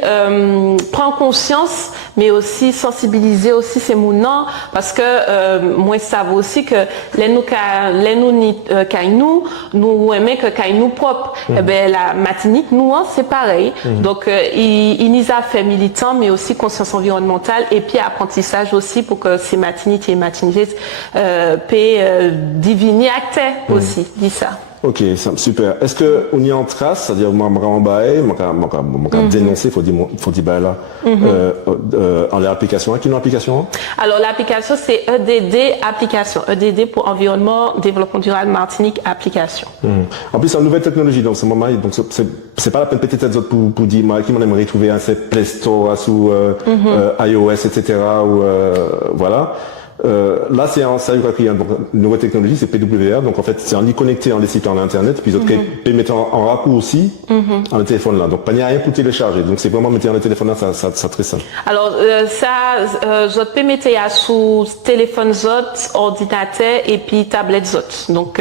prendre conscience, mais aussi sensibiliser aussi ces mounants, parce que moi je savais aussi que les nous aimons que nous propre. Eh ben la matinique nous c'est pareil. Donc il nous a fait militant, mais aussi conscience environnementale et puis apprentissage aussi pour que ces matiniques et matiniques puissent diviner acteur aussi dit ça. Ok, super. Est-ce que on y en trace, c'est-à-dire moi en bail, moi dénoncer, faut dire bah là, en l'application, qui une application? Alors l'application c'est EDD application, EDD pour environnement, développement durable Martinique application. En plus c'est une nouvelle technologie, donc c'est moment, donc c'est pas la peine peut-être tête pour dire moi qui m'en aimerait trouver un c'est Play Store sous iOS etc. ou voilà. Là, c'est un une nouvelle technologie, c'est PWA. Donc, en fait, c'est en y connecté en les sites en Internet, puis d'autres peut mettre en raccourci en le téléphone là. Donc, pas n'y a rien pour télécharger. Donc, c'est vraiment mettre en le téléphone là, ça très simple. Alors, je peux mettre sous téléphone zot, ordinateur et puis tablette zot. Donc,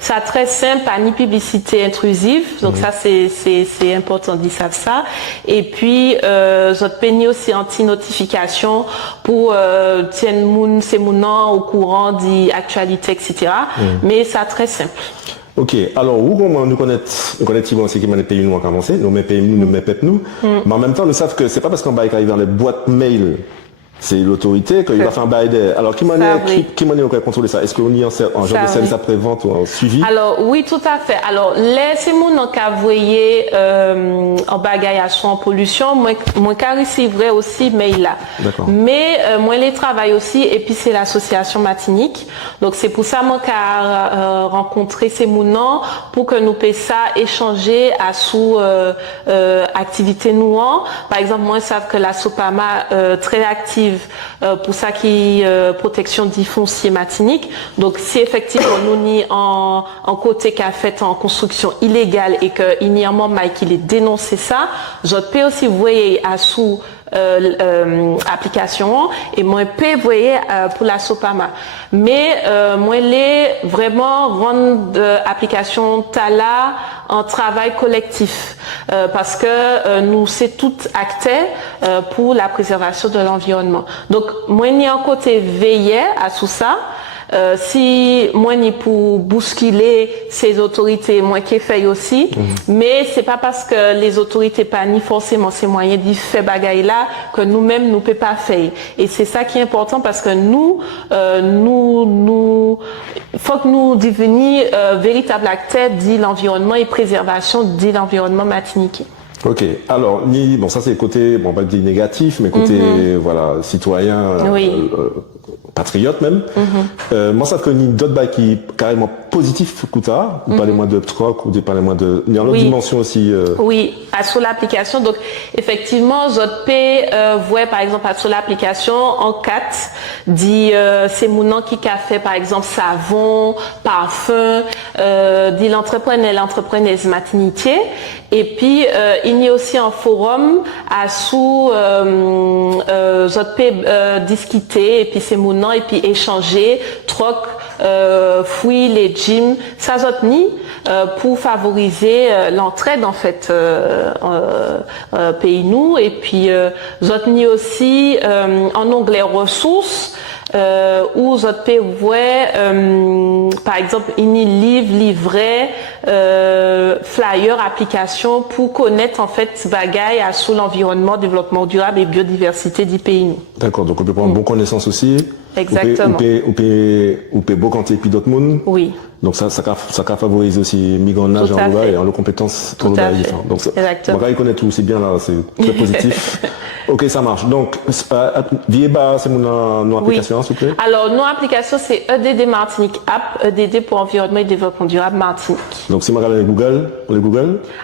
ça très simple, pas ni publicité intrusive. Donc, ça, c'est important d'y savoir ça. Et puis, je peux ni aussi anti-notification pour, tiens, c'est mon nom au courant d'actualité, etc. Mais ça très simple. Ok, alors où nous connaissons aussi qui m'a pays nous en avancé, nous pays nous nous, mais en même temps nous savons que c'est pas parce qu'on va arriver dans les boîtes mail, c'est l'autorité qu'il va faire un bail d'air. Alors qui m'en est contrôler ça? Est-ce qu'on y a un genre de service après-vente ou un suivi? Alors oui, tout à fait. Alors laissez mon qu'à voyer en bagaille à son pollution, moi qu'à recevrai aussi mail là. Mais moi les travaille aussi et puis c'est l'association Martinique. Donc c'est pour ça moi qu'à rencontrer ces mounons pour que nous puissions ça échanger à sous activité nouant. Par exemple, moi je sais que la Sopama très active pour ça qui protection du foncier Martinique. Donc si effectivement nous n'y en côté qu'a fait en construction illégale et que il y a un moment qui les dénoncé ça, je peux aussi voyer à sous application et moi peux voyer pour la Sopama. Mais moi les vraiment rendre application Tala en travail collectif parce que nous c'est tout acté pour la préservation de l'environnement. Donc moi ni un côté veiller à tout ça. Si moi ni pour bousculer ces autorités, moi qui fait aussi, mais c'est pas parce que les autorités pas ni forcément ces moyens d'y faire bagaille là que nous-mêmes nous peut pas faire. Et c'est ça qui est important parce que nous faut que nous devenions véritable acteurs de l'environnement et préservation de l'environnement martiniquais. Ok, alors bon ça c'est le côté bon pas dire négatif mais côté voilà citoyen patriote même. Moi ça que d'autres bails qui carrément positif Kouta, ou parlez-moi de troc ou parlez-moi de il y a une autre dimension aussi Oui, sur l'application donc effectivement JP voit par exemple sur l'application en 4 dit c'est mon nom qui a fait par exemple savon, parfum dit l'entrepreneuse matinitier et puis il y a aussi un forum à sous JP discuter et puis c'est mon nom et puis échanger troc fouille les gyms ça zotni pour favoriser l'entraide en fait pays nous et puis zotni aussi en onglet ressources où zotpe voit par exemple une livre livret flyer application pour connaître en fait bagaille à sous l'environnement développement durable et biodiversité du pays nous. D'accord, donc on peut prendre bonne connaissance aussi. Exactement. On peut beau compter puis d'autres monde. Oui. Donc ça favorise aussi migronnage en loi et en compétences tout à fait. Donc exactement. On connaît tout, c'est bien là, c'est très positif. Ok, ça marche. Donc Vieba, c'est mon application, s'il vous plaît. Alors nos applications c'est EDD Martinique App, EDD pour environnement et développement durable Martinique. Donc si on regarde les Google.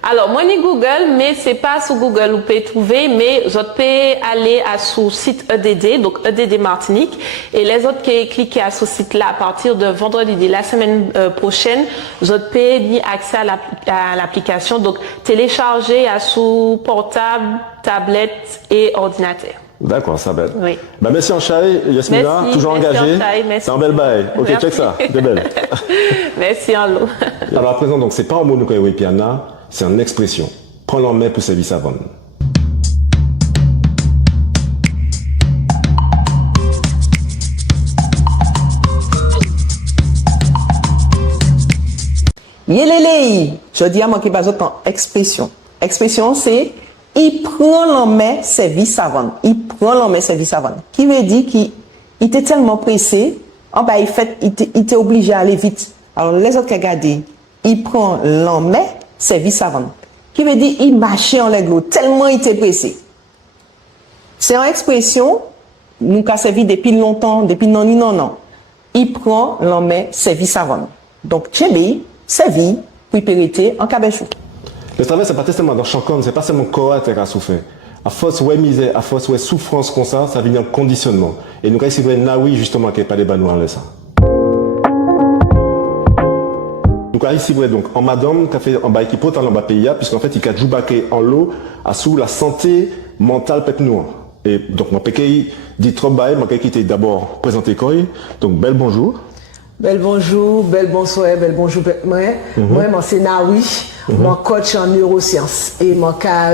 Alors moi ni Google, mais c'est pas sur Google vous pouvez trouver, mais vous pouvez aller à son site EDD, donc EDD Martinique, et les autres qui cliquent à ce site là à partir de vendredi de la semaine prochaine, vous pouvez ni accès à l'application, donc télécharger à sous portable, tablette et ordinateur. D'accord, ça va. Oui. Bah merci Anchaï, Yasmina, toujours engagée. C'est un bel bail. Ok, merci. Check ça, c'est belle. Merci Anlo. Alors à présent, donc c'est pas un mot nous piana, c'est une expression. Prends en main pour service à vendre. Yélélé, je dis à moi qui base en expression. Expression, c'est il prend en main service à vendre. Il prend en main service à vendre. Qui veut dire qu'il était tellement pressé, il était obligé à aller vite. Alors les autres qui regardent, il prend l'en service avant. Qui veut dire, il marchait en l'aigle tellement il était pressé. C'est une expression, nous qu'a servi depuis longtemps, depuis non. Il prend l'en service avant. Donc, Tchébé, servi, puis périté en cabechou. Le travail, c'est pas tellement dans chaque c'est pas seulement corps qui a souffert. À force ouais misère, à force ouais souffrance comme ça vient en conditionnement. Et nous, c'est vrai, oui, justement, qu'il n'y a pas de banous en ça. Donc, ici, vrai, donc, en madame, qui a fait en bas qui porte en bas pays, puisqu'en fait, il a joué en l'eau, à sous la santé mentale, peut nous. Et donc, mon péquet dit trop bas, mon péquet était d'abord présenté quoi. Donc, bel bonjour. Bel bonjour, bel bonsoir, bel bonjour, moi. Moi, c'est Naoui, mon coach en neurosciences. Et mon cas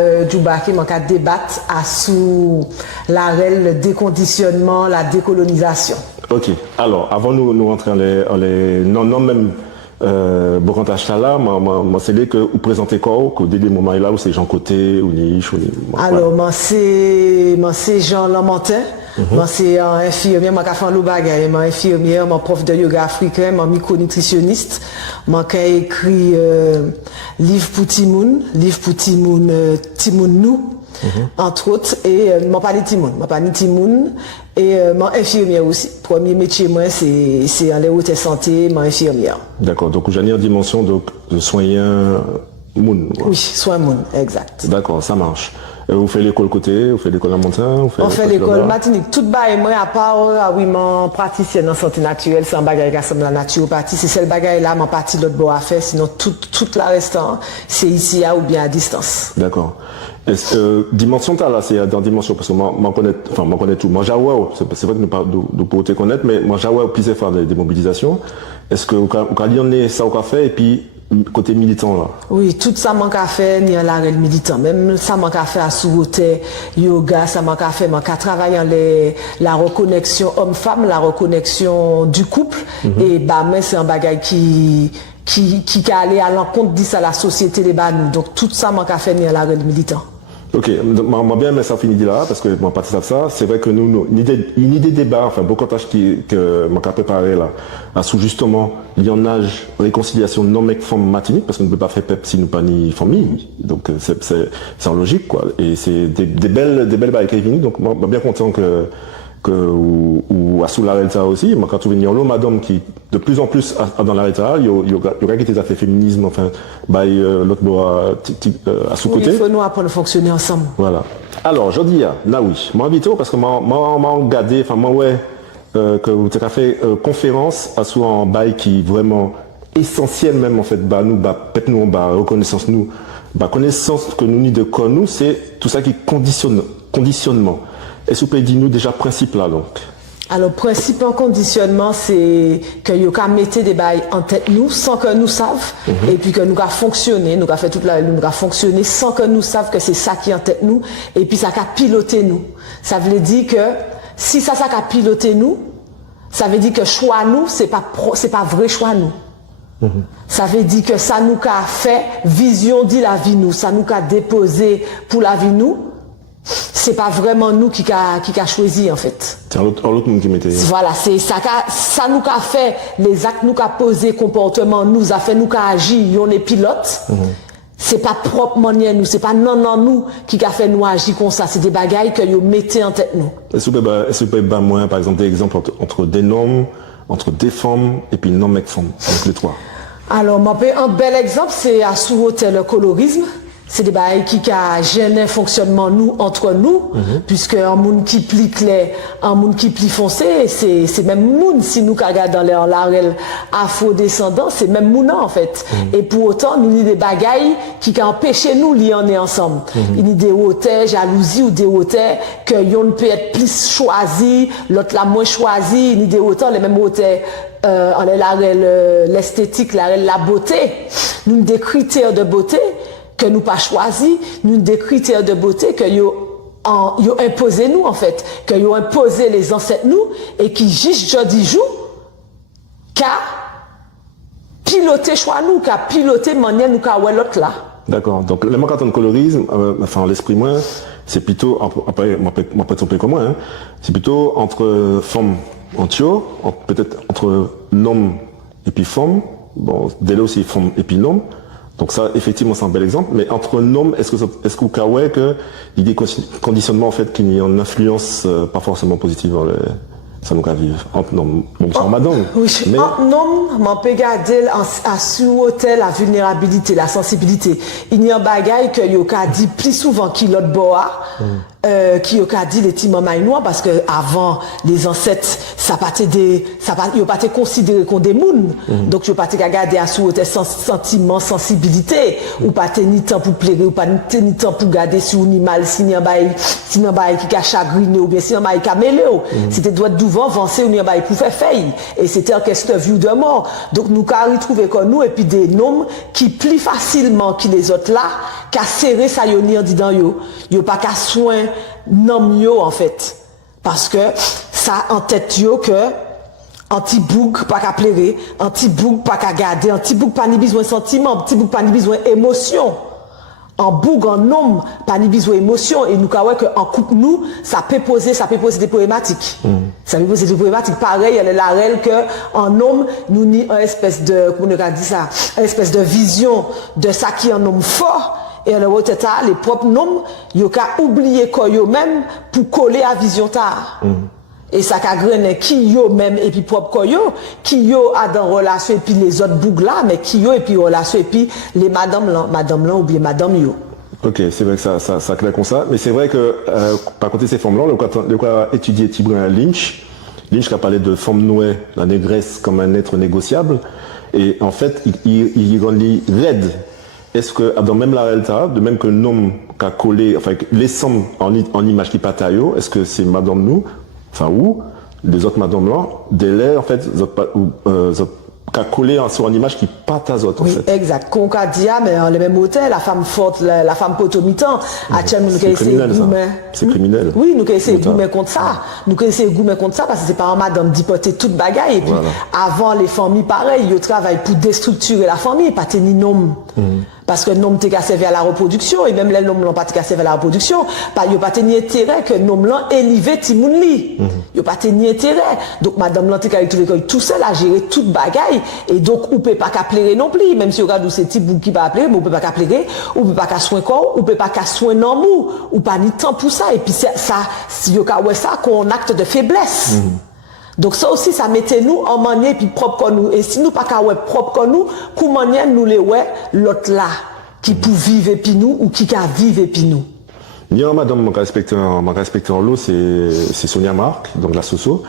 débattre à sous le déconditionnement, la décolonisation. Ok. Alors, avant nous rentrer en les non même bon là, moi c'est que vous présentez quoi au dès des moments là où c'est Jean Côté ou Niche ou alors moi c'est Jean Lamantin. Moi c'est infirmière, moi qui fait le bagage, moi infirmière, moi prof de yoga africain, moi micronutritionniste, moi qui écrit livre pour Timoun, Timoun nous. Entre autres, et moi pas ni Timoun, et moi infirmière aussi. Premier métier moi c'est en haute santé, moi infirmière. D'accord, donc j'ai une dimension de soignant moun. Oui, soin moun, exact. D'accord, ça marche. Vous faites l'école côté, vous faites l'école à Montagne, on fait l'école Martinique. Tout bas et moi, à part, oui, mon praticienne en santé naturelle, c'est un bagage qui ressemble à la naturopathie. C'est celle bagage là, mon partie l'autre bout à faire. Sinon, toute la restant, c'est ici ou bien à distance. D'accord. Est-ce que dimension t'as là, c'est dans dimension parce que moi connais tout. Moi Jawa, c'est vrai que nous pouvons te connaître, mais moi Jawa au plus faire des mobilisations. Est-ce que vous avez ça au café et puis côté militant là? Oui, tout ça manque à faire ni en l'arrêt militant. Même ça manque à faire à sous-hôtel, yoga, ça manque à faire, manque à travailler la reconnexion homme-femme, la reconnexion du couple. Et bah, mais c'est un bagage qui a allé à l'encontre de ça la société les nous. Donc tout ça manque à faire ni en l'arrêt militant. Ok, moi bien mais ça finit là parce que moi partie de ça, c'est vrai que nous une idée débat, enfin beaucoup de tâches que moi qu'a préparé là, à sous justement lionnage, réconciliation non mec femme matinique parce qu'on ne peut pas faire pep si nous pas ni famille, donc c'est en logique quoi, et c'est des belles bails qui viennent, donc moi bien content que ou à sous la ça aussi, moi quand tu viens l'eau madame qui de plus en plus dans la réta, il y aura qui des affaires féminisme, enfin l'autre bois à sous côté. Il faut nous apprendre à fonctionner ensemble. Voilà. Alors je dis oui, moi invité parce que moi regardé, enfin moi ouais que vous avez fait conférence à sous un bail qui vraiment essentiel même en fait nous peut-être nous reconnaissance nous connaissance que nous ni de quoi nous c'est tout ça qui conditionnement. Est-ce que vous pouvez dire nous déjà principe là donc? Alors, principe en conditionnement, c'est que nous mettons des bails en tête nous sans que nous savions, et puis que nous avons fonctionné, nous avons fait toute la nous avons fonctionné sans que nous savions que c'est ça qui est en tête nous, et puis ça a piloté nous. Ça veut dire que si ça a piloté nous, ça veut dire que choix nous, c'est pas vrai choix nous. Ça veut dire que ça nous a fait vision dit la vie nous, ça nous a déposé pour la vie nous. C'est pas vraiment nous qui a choisi en fait. C'est un autre monde qui mettait. Voilà, c'est ça nous a fait les actes nous a posé comportement nous a fait nous a agi, on est pilote. C'est pas proprement nous, c'est pas non nous qui a fait nous agir comme ça, c'est des bagailles que vous mettez en tête nous. Est-ce que vous pouvez faire moins par exemple des exemples entre des noms, entre des femmes et puis non mec femmes, donc les trois. Alors, un bel exemple c'est à sous-hôtel le colorisme. C'est des bails qui a gêné fonctionnement nous entre nous, puisque un monde qui plie clair, un monde qui plie foncé, c'est même monde si nous regardons dans l'arrêt afro-descendant, c'est même monde en fait. Et pour autant, nous avons des bagailles qui ont empêché nous lier en ensemble. Il y a des hauteurs, jalousie ou des hauteurs que y'on peut être plus choisi, l'autre la moins choisi, il y a des hauteurs, les mêmes hauteurs. L'esthétique, la beauté, nous avons des critères de beauté que nous pas choisi, nous des critères de beauté que yo imposé nous en fait, que yo imposé les ancêtres nous et qui juste jodi jour qu'a piloté choix nous, qu'a piloté manière nous qu'a ouais l'autre là. D'accord. Donc le manque de colorisme, enfin l'esprit moins, c'est plutôt après moi peut-être comme moi hein, c'est plutôt entre femmes peut-être entre homme et puis femme bon, dès là aussi, forme et puis nom. Donc ça, effectivement, c'est un bel exemple. Mais entre nom, est-ce que vous croyez qu'il y a des conditionnements, en fait, qui ont une influence pas forcément positive dans ça nous vivre entre nom, bon, c'est en madame. Oui, mais entre nom, on peut garder à sous-hôtel la vulnérabilité, la sensibilité. Il y a un bagage que Yoka dit plus souvent qu'il l'autre boa, qui Yoka dit les petits mamans noirs parce que avant les ancêtres, ça pas été considéré comme des mouns. Donc yo pas été garder à sous-hôtel sentiment, sensibilité, ou pas ni temps pour pleurer, ou pas ni temps pour garder sur ni mal, si n'y a bail qui a chagriné ou bien si n'y a bail qui a mêlé. C'était droit devant avancer ou n'y a bail pour faire faille. Et c'était en question de vie ou de mort. Donc nous avons retrouvé comme nous et puis des noms qui plus facilement que les autres là, qu'à serrer ça yo ni en dedans yo pas qu'à soin nom yo en fait. Parce que ça en tête yo que anti-boug pas qu'à pleurer, anti-boug pas qu'à garder, anti-boug pas ni besoin sentiment, anti-boug pas ni besoin émotion. En boug, en homme, pas ni besoin d'émotion, et nous, que en couple, nous, ça peut poser des problématiques. Ça peut poser des problématiques. Pareil, il y a la règle que, en homme, nous, ni un espèce de, comment on a dit ça, une espèce de vision de ça qui est un homme fort, et en l'autre état, les propres noms, ils ont oublié quoi yo même pour coller à vision tard. Et ça qu'a grainé qui yo même et puis propre koyo, qui yo a dans relation et puis les autres boug là, mais qui yo et puis relation et puis les madame là ou bien madame yo. Ok, c'est vrai que ça claire comme ça, mais c'est vrai que par contre ces formes-là, le cas étudié Thibaut Lynch qui a parlé de forme nouée, la négresse comme un être négociable, et en fait il rendit raide. Est-ce que dans même la réalité, de même que le nom qu'a collé, enfin les sommes en image qui pataillent, est-ce que c'est madame nous? Enfin, où les autres madame là, dès l'air, en fait, qu'a collé sur une image qui pâte à autres, oui, en fait. Exact. Qu'on a dit, mais dans le même hôtel, la femme forte, la femme potomitan, c'est criminel, ça. C'est criminel. Oui, nous essayons de goumer contre ça. Nous essayons de goumer contre ça parce que c'est pas un madame d'hypothèse toute bagaille. Et puis, avant les familles, pareil, ils travaillent pour déstructurer la famille, pas tenir nom. Parce que l'homme t'est servi à la reproduction, et même les noms n'ont pas servi à la reproduction, il n'y a pas tenu intérêt que l'homme l'ont élevé Timounli. Il n'y a pas tenu intérêt. Donc, madame l'ont trouvé tout seul à gérer toute bagaille, et donc, on ne peut pas pleurer non plus, même si on regarde ces petits bouts qui va pleurer, mais on ne peut pas pleurer, on ne peut pas soigner corps, on ne peut pas soigner non mou, ou pas ni temps pour ça, et puis ça, si on a ça, qu'on acte de faiblesse. Donc ça aussi, ça mettait nous en manière puis propre comme nous. Et si nous pas qu'à ouais propre comme nous, comment nous les ouais l'autre là qui peut vivre et puis nous ou qui a vivre et puis nous. Il y a un madame mon respecté en l'eau, c'est Sonia Marc, donc la Soso.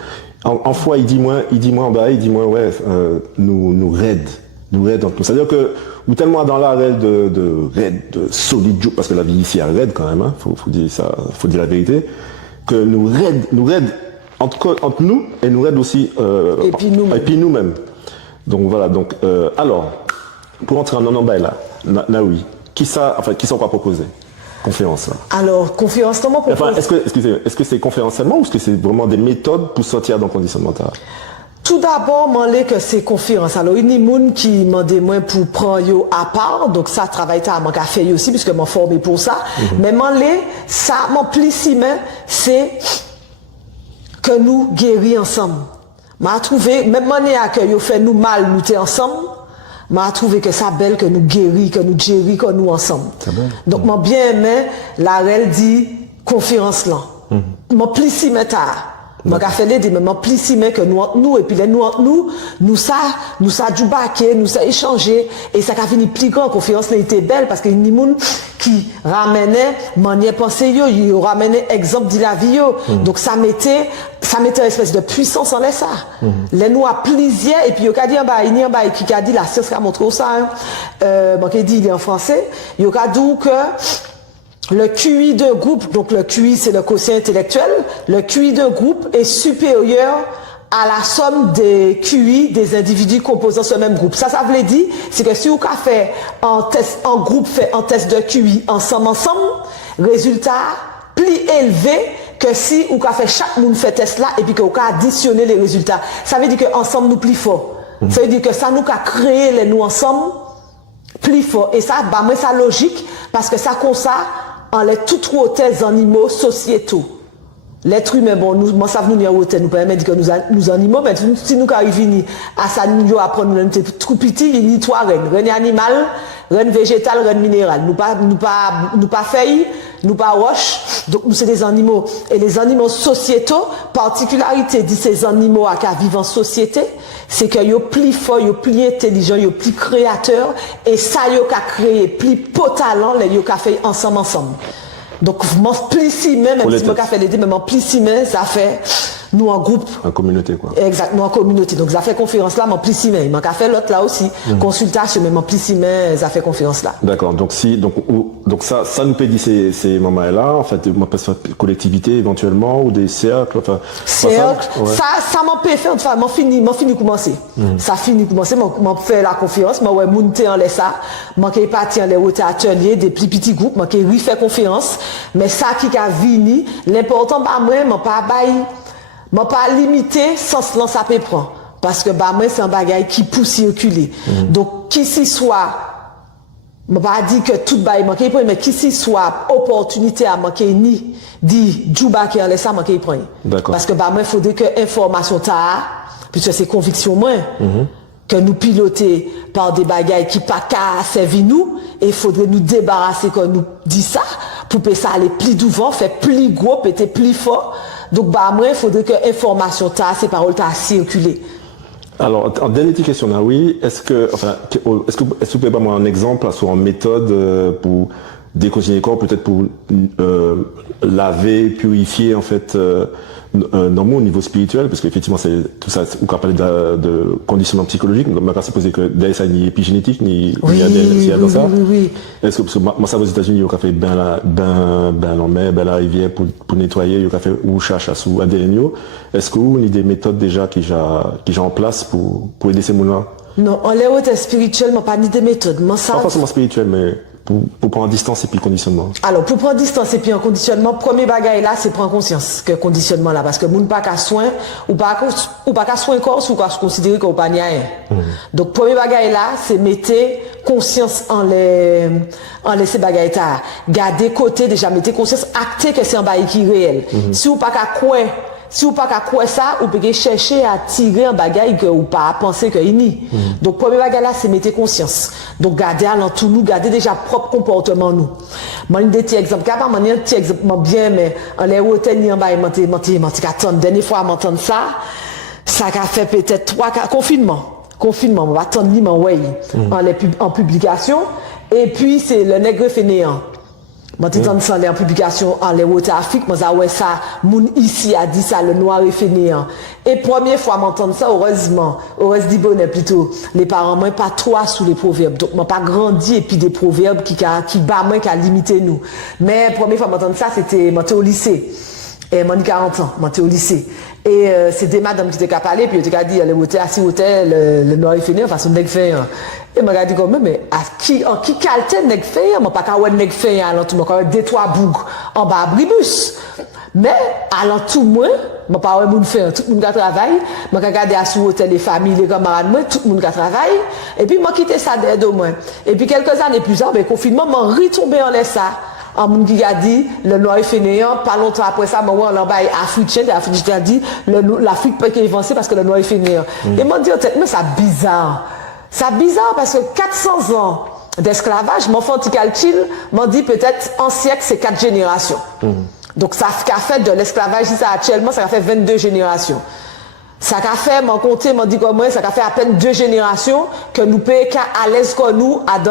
En fois il dit moi ouais nous raide entre nous. C'est-à-dire que ou tellement dans la raide de raide de solide parce que la vie ici est raide quand même, hein, faut dire ça, faut dire la vérité, que nous raide entre nous et nous aide aussi et puis nous-mêmes. Donc voilà, donc alors pour entrer en non-bail là, oui, qui ça on va proposer conférence là. Alors conférence comment proposer? Enfin, est-ce que c'est conférence seulement ou est-ce que c'est vraiment des méthodes pour sortir d'un conditionnement mental? Tout d'abord, m'en que c'est conférence. Alors, il y a des gens qui m'ont demandé moi pour prendre yo à part. Donc, ça, travail à mon café aussi, puisque m'en formé pour ça. Mais m'en ça, mon plissime, c'est que nous guérir ensemble. M'a trouvé, même manière que yo fait nous mal, nous t'es ensemble, m'a trouvé que ça belle que nous guérir, que nous gérir, que nous ensemble. Donc, m'a bien aimé, la règle dit conférence là. Mon plissime tard. Mon café les dit, mais mon plissime que nous, et puis les nous entre nous ça du baquet, nous ça échanger, et ça a fini plus grand, conférence n'a été belle, parce qu'il y a des gens qui ramenaient, manière pensée ils ramenaient exemple de la vie donc ça mettait une espèce de puissance en ça. Les nous a plaisir, et puis il y a dit, qui a dit, la science a montré ça, moi qui dit, il est en français, il y a dit que, le QI d'un groupe, donc le QI c'est le quotient intellectuel, le QI d'un groupe est supérieur à la somme des QI des individus composant ce même groupe. Ça veut dire, c'est que si vous fait en groupe fait un test de QI ensemble, résultat plus élevé que si vous fait chaque monde fait test là et puis que vous additionner les résultats. Ça veut dire que ensemble nous plus fort. Ça veut dire que ça nous a créé les nous ensemble plus fort. Et ça, moi ça logique parce que ça comme ça en les tout autres animaux sociétaux. L'être humain, bon, nous savons nous en hôtel, nous permet de dire que nous animaux, mais si nous arrivons à ça, nous apprendre nous trop petit, il y a trois reines, reine animal, reine végétale, reine minérale. Nous pas feuilles, nous pas roches, donc nous c'est des animaux. Et les animaux sociétaux, particularité de ces animaux qui vivent en société, c'est que yo plus fort, yo plus intelligent, yo plus créateur, et ça yo ka créé plus beau talent, les yo ka fait ensemble. Donc, mon plissi même si je fait l'aider, mais mon plissi ça fait nous en groupe. En communauté, quoi. Exactement, en communauté. Donc, ça fait conférence là, mon plissi même. Il m'a fait l'autre là aussi. Consultation, mais mon plissi ça fait conférence là. D'accord. Donc, donc ça nous peut dire ces moments-là, en fait, moi, parce que collectivité éventuellement, ou des cercles, enfin. Cercle. Ça m'a fait faire, enfin, m'en fini commencer. Ça finit commencer, m'en fait la conférence, m'en ouais, monter en laisse ça. M'en qu'est parti en les hautes ateliers, des plus petits groupes, m'en qu'est refait conférence. Mais ça qui a vini, l'important, bah, moi, m'en pas limité sans se lancer à peu près. Parce que, bah, moi, c'est un bagage qui pousse circuler. Donc, qui s'y soit, m'en pas dit que tout bail manqué, mais qui s'y soit opportunité à manquer ni, dit, Djouba qui en laisse ça manquer, prend. D'accord. Parce que, bah, moi, il faudrait que information ta, puisque c'est conviction moins, que nous piloter par des bagailles qui pas qu'à servir nous, et il faudrait nous débarrasser quand nous dit ça, pour que ça aller plus devant, faire plus gros, péter plus fort. Donc, bah, moi, il faudrait que l'information, ces paroles, circuler. Alors, en dernière petite question, là, oui, est-ce que vous pouvez pas moi un exemple, soit en méthode pour déconsigner le corps, peut-être pour laver, purifier, en fait, normalement au niveau spirituel, parce qu'effectivement, c'est tout ça, on peut parler de conditionnement psychologique, donc, on va supposer que derrière ça, ni épigénétique, ni dans ça. Oui. Est-ce que, parce que moi, ça, aux États-Unis, il y a fait bain en mer, bain la rivière pour nettoyer, il y a fait ou chacha sous adélenio. Est-ce que vous avez des méthodes déjà qui sont en place pour aider ces mots-là? Non, en l'air spirituellement, pas ni des méthodes. Moi, ça. Pas forcément spirituel, mais pour prendre distance et puis conditionnement. Alors, pour prendre distance et puis en conditionnement, premier bagage là, c'est prendre conscience que conditionnement là, parce que moun pas qu'à soin, ou pas qu'à soin corps, ou qu'à se considérer qu'on pas ni rien. Donc, premier bagage là, c'est mettre conscience en ces bagages là. Garder côté, déjà, mettez conscience, acter que c'est un bagage qui est réel. Si ou pas qu'à quoi, si ou pas qu'à quoi ça, ou peut chercher à tirer un bagage que ou pas à penser que ni. Donc premier bagage là c'est mettre conscience. Donc garder alentour nous, garder déjà propre comportement nous. Moi des petits exemples, capable un petit exemple bien mais en les hôtels ni en bas menti dernière fois m'entendre ça a fait peut-être 3 confinement, on va attendre lui en publication et puis c'est le nègre fainéant. Moi, tu entends ça en publication en les hautes Afrique, moi, ça, moun ici a dit ça, le noir est fainéant. Et première fois, m'entendre ça, heureusement dit bonnet plutôt, les parents, moi, pas trop sous les proverbes. Donc, moi, pas grandi et puis des proverbes qui bat moins, qui a limité nous. Mais première fois, m'entendre ça, c'était, moi, au lycée. Et moi, 40 ans, moi, au lycée. Et c'est des madames qui t'ont parlé, puis ils t'ont dit, le hôtel, assis hôtel, le noir est fainéant, façon de faire. Et m'a dit comme mais en qui qualité nèg fait moi pas ka ouais nèg fait alors tout moi ka 2-3 bougres en bas bribus mais alors tout moi pas ouais moun faire tout moun ka travail moi ka regarder à sous hôtel les familles les camarades moi tout moun ka travail et puis moi quitter ça d'aide au moins et puis quelques années plus tard ben confinement m'a retombé en laisse ça en moun qui a dit le noir est fainéant pas longtemps après ça moi en bas Afrique a dit l'Afrique peut qu'il avancer parce que le noir est fainéant et m'a dit mais ça bizarre. C'est bizarre parce que 400 ans d'esclavage, mon enfant qui calcule, m'en dit peut-être en siècle, c'est 4 générations. Donc ça a fait de l'esclavage, actuellement, ça a fait 22 générations. Ça a fait, m'en compter, m'en dit comme moi, ça a fait à peine 2 générations que nous payons à l'aise comme nous à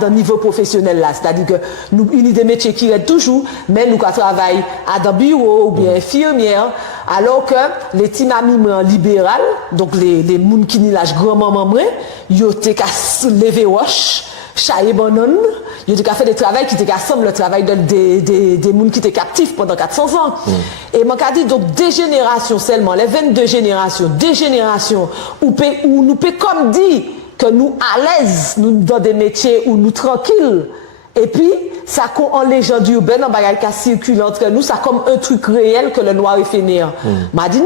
un niveau professionnel là. C'est-à-dire que nous, une des métiers qui est toujours, mais nous travaillons à un bureau ou bien infirmière, alors que les timamis libérales, donc les moun qui n'y lâchent grand-maman, ils ont été lever wash, chailler bonhomme, ils ont fait des travaux qui étaient le travail des moun qui étaient captifs pendant 400 ans. Et m'a dit donc des générations seulement, les 22 générations, des générations où nous peut comme dire que nous à l'aise, nous dans des métiers où nous tranquilles. Et puis ça en légende urbaine, en bagage qui circule entre nous, ça comme un truc réel que le noir est fainéant. M'a dit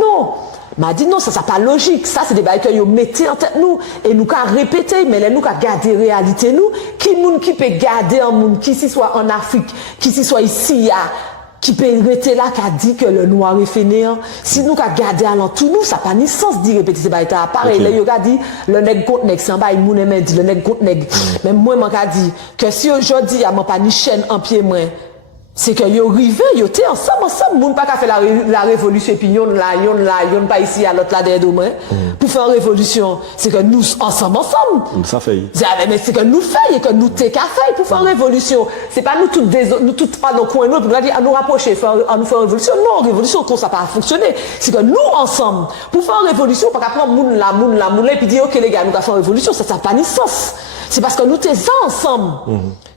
non, ça c'est pas logique. Ça c'est des bagages que vous mettez en tête nous et nous qu'à répéter, mais là nous qu'à garder réalité nous. Qui peut garder un monde qui s'y soit en Afrique, qui s'y soit ici qui peut rester là, qui a dit que le noir est fainéant. Si nous avons gardé à tout nous, ça n'a pas ni sens de répéter ces bails. Pareil, Ok. là, il a dit, le nègre contre nègre, c'est un bail, moun aime dit, le nègre contre nègre. Mais moi, je dit que si aujourd'hui, il n'y a pas ni chaîne en pied, moi, c'est que yo rivé, yo t'es ensemble, moun pas qu'à faire la révolution, et puis yon pas ici, à l'autre là derrière de moi. Pour faire une révolution, c'est que nous, ensemble. Ça fait. Mais c'est que nous faisons et que nous t'es qu'à faire pour faire une révolution. C'est pas nous toutes pas dans le coin, nous, pour dire, à nous rapprocher, à nous faire une révolution. Non, révolution, ça n'a pas fonctionné. C'est que nous, ensemble, pour faire une révolution, pas qu'à prendre moun là, et puis dire, ok, les gars, nous allons faire une révolution, ça n'a pas ni sens. C'est parce que nous t'es ensemble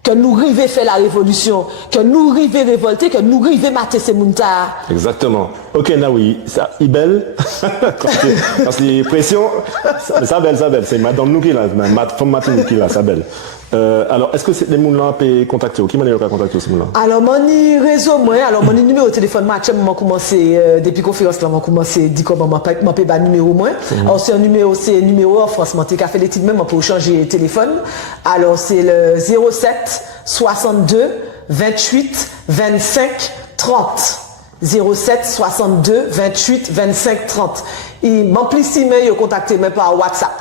que nous rivons faire la révolution, que nous rivons révolter, que nous rivons mater ces mountas. Exactement. Ok, Naoui, ça, il belle. Parce que pression, ça belle. C'est madame nous qui là, femme matin qui là, ça belle. Alors, est-ce que c'est des moun là peut contacter ou qui m'a dit qu'on contacter ce moun là? Alors, mon réseau, moi, alors, mon numéro de téléphone, moi, actuellement, commencé, depuis conférence, là, commencé, dit comment m'a pas numéro, moi. Alors, c'est un numéro en France, moi, t'es fait les titres même pour changer de téléphone. Alors, c'est le 07 62 28 25 30. 07 62 28 25 30. Il m'emplit si mais il contacte même par WhatsApp.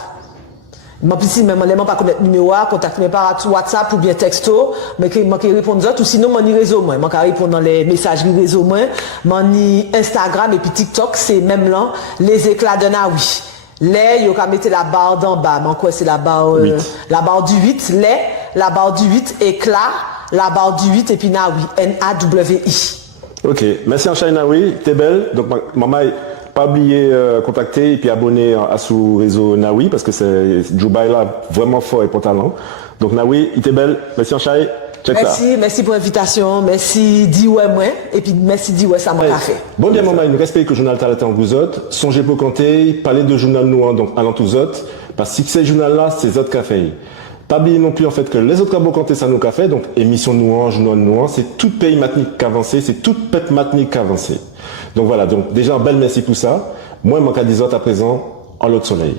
M'emplit si même les pas connaître numéro, contacte même par WhatsApp ou bien texto, mais que moi qui répondre ou sinon mon réseau moi, moi qui répondre dans les messageries réseau moi, mon Instagram et puis TikTok, c'est même là les éclats de Naoui. Les yo ka mettre la barre d'en bas, mais quoi c'est la barre du 8, la barre du 8 éclat, la barre du 8 et puis Naoui, N-A-W-I. Ok, merci en Naoui, t'es belle. Donc, maman, pas oublier contacter et puis abonner à ce réseau Naoui parce que c'est Dubaï là vraiment fort et pour talent. Donc Naoui, il était belle. Merci en Check ça. Merci pour l'invitation, merci d'Ioué moi et puis merci d'Ioué ça m'a fait. Bon bien maman, nous respectons que le journal Talata en vous autres. Songez pour compter, parler de journal nous donc allant tous autres parce que ce journal là, c'est autres café. Pas oublier non plus en fait que les autres cabos compter ça nous café donc émission nous journal nous c'est tout pays matinique qu'avancé, c'est tout peuple matinique qu'avancé. Donc voilà, donc déjà un bel merci pour ça. Moi, je manque à 10 autres à présent en l'autre soleil.